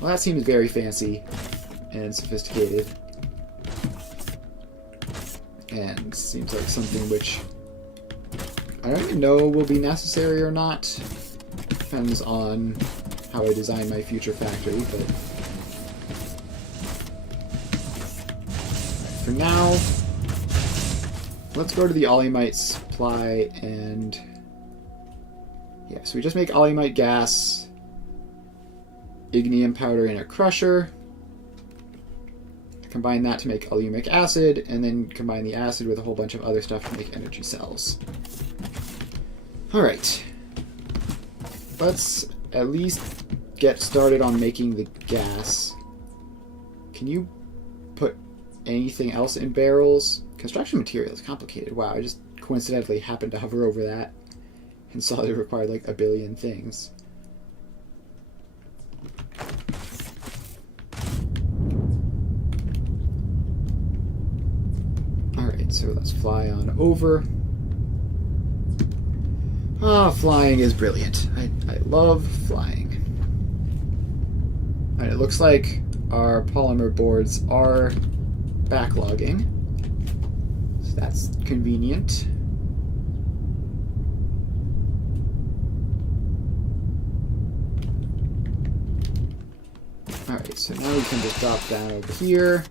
Well, that seems very fancy and sophisticated. And seems like something which I don't even know will be necessary or not. Depends on how I design my future factory, but for now, let's go to the Olymite supply and... Yeah, so we just make Olymite gas, ignium powder in a crusher, combine that to make alumic acid, and then combine the acid with a whole bunch of other stuff to make energy cells. Alright. Let's at least get started on making the gas. Can you put anything else in barrels? Construction material is complicated. Wow, I just coincidentally happened to hover over that and saw it required like a billion things. Alright, so let's fly on over. Ah, flying is brilliant. I love flying. Alright, it looks like our polymer boards are backlogging. So that's convenient. Alright, so now we can just drop down over here.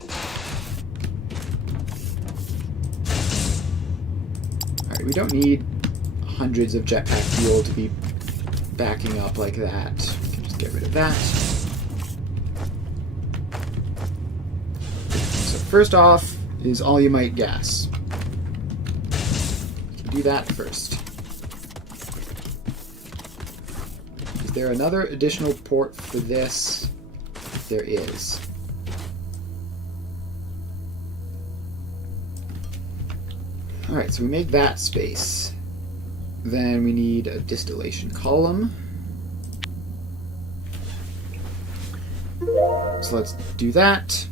Alright, we don't need hundreds of jetpack fuel to be backing up like that. We can just get rid of that. So first off is Olymite gas. We can do that first. Is there another additional port for this? There is. Alright, so we make that space. Then we need a distillation column. So let's do that.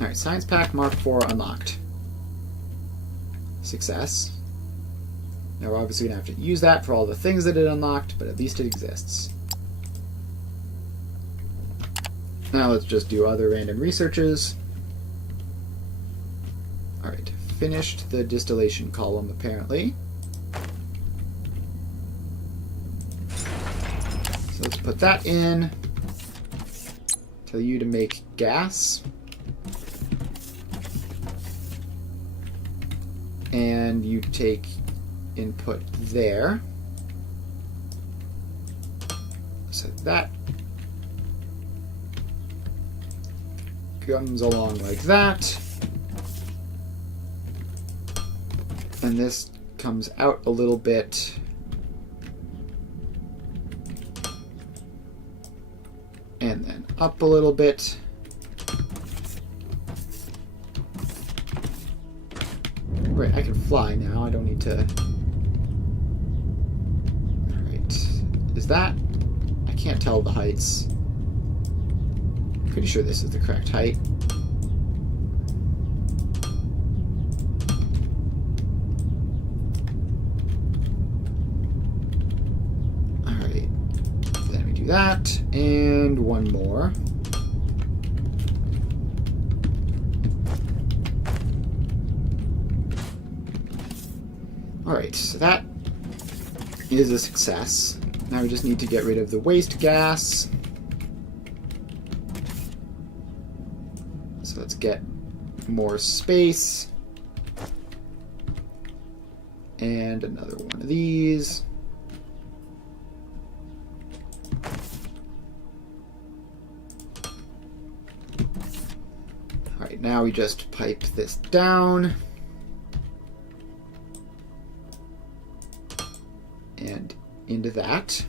Alright, Science Pack Mark IV unlocked. Success. Now we're obviously going to have to use that for all the things that it unlocked, but at least it exists. Now let's just do other random researches. Alright, finished the distillation column apparently. So let's put that in. Tell you to make gas. and you take input there. So that comes along like that. And this comes out a little bit. And then up a little bit. Right, I can fly now. I don't need to... Alright. Is that... I can't tell the heights. Pretty sure this is the correct height. Alright. Then we do that. And one more. Alright, so that is a success. Now we just need to get rid of the waste gas. So let's get more space. And another one of these. Alright, now we just pipe this down. And into that.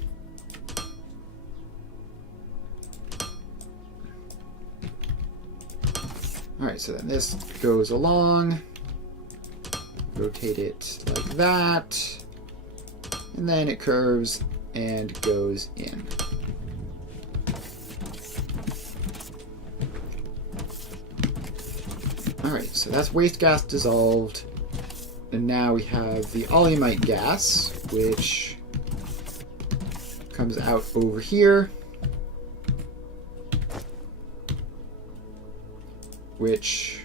Alright, so then this goes along. Rotate it like that. And then it curves and goes in. Alright, so that's waste gas dissolved. And now we have the alumite gas, which comes out over here, which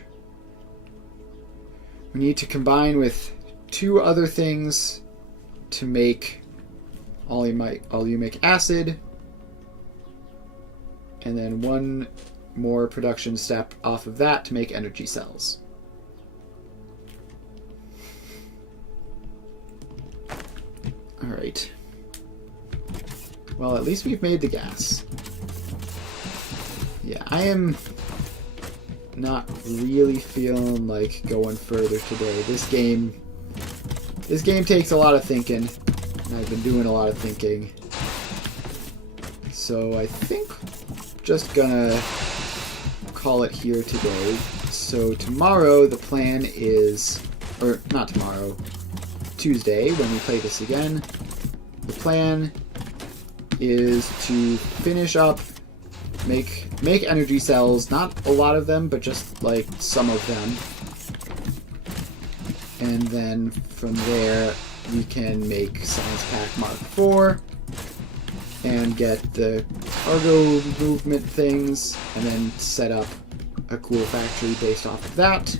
we need to combine with two other things to make alumic acid, and then one more production step off of that to make energy cells. Alright. Well, at least we've made the gas. Yeah, I am not really feeling like going further today. This game takes a lot of thinking, and I've been doing a lot of thinking. So I think just gonna call it here today. So tomorrow the plan is, or not tomorrow, Tuesday when we play this again, the plan is to finish up, make energy cells, not a lot of them, but just like some of them. And then from there we can make Science Pack Mark IV and get the cargo movement things, and then set up a cool factory based off of that.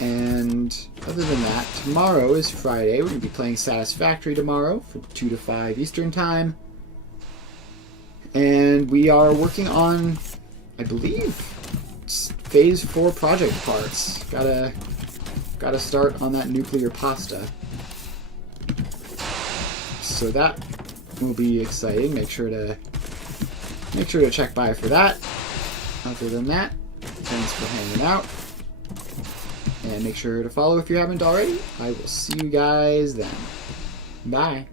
And other than that, tomorrow is Friday. We're going to be playing Satisfactory tomorrow from 2 to 5 Eastern Time. And we are working on, I believe, Phase 4 project parts. Gotta start on that nuclear pasta. So that will be exciting. Make sure to check by for that. Other than that, thanks for hanging out. And make sure to follow if you haven't already. I will see you guys then. Bye.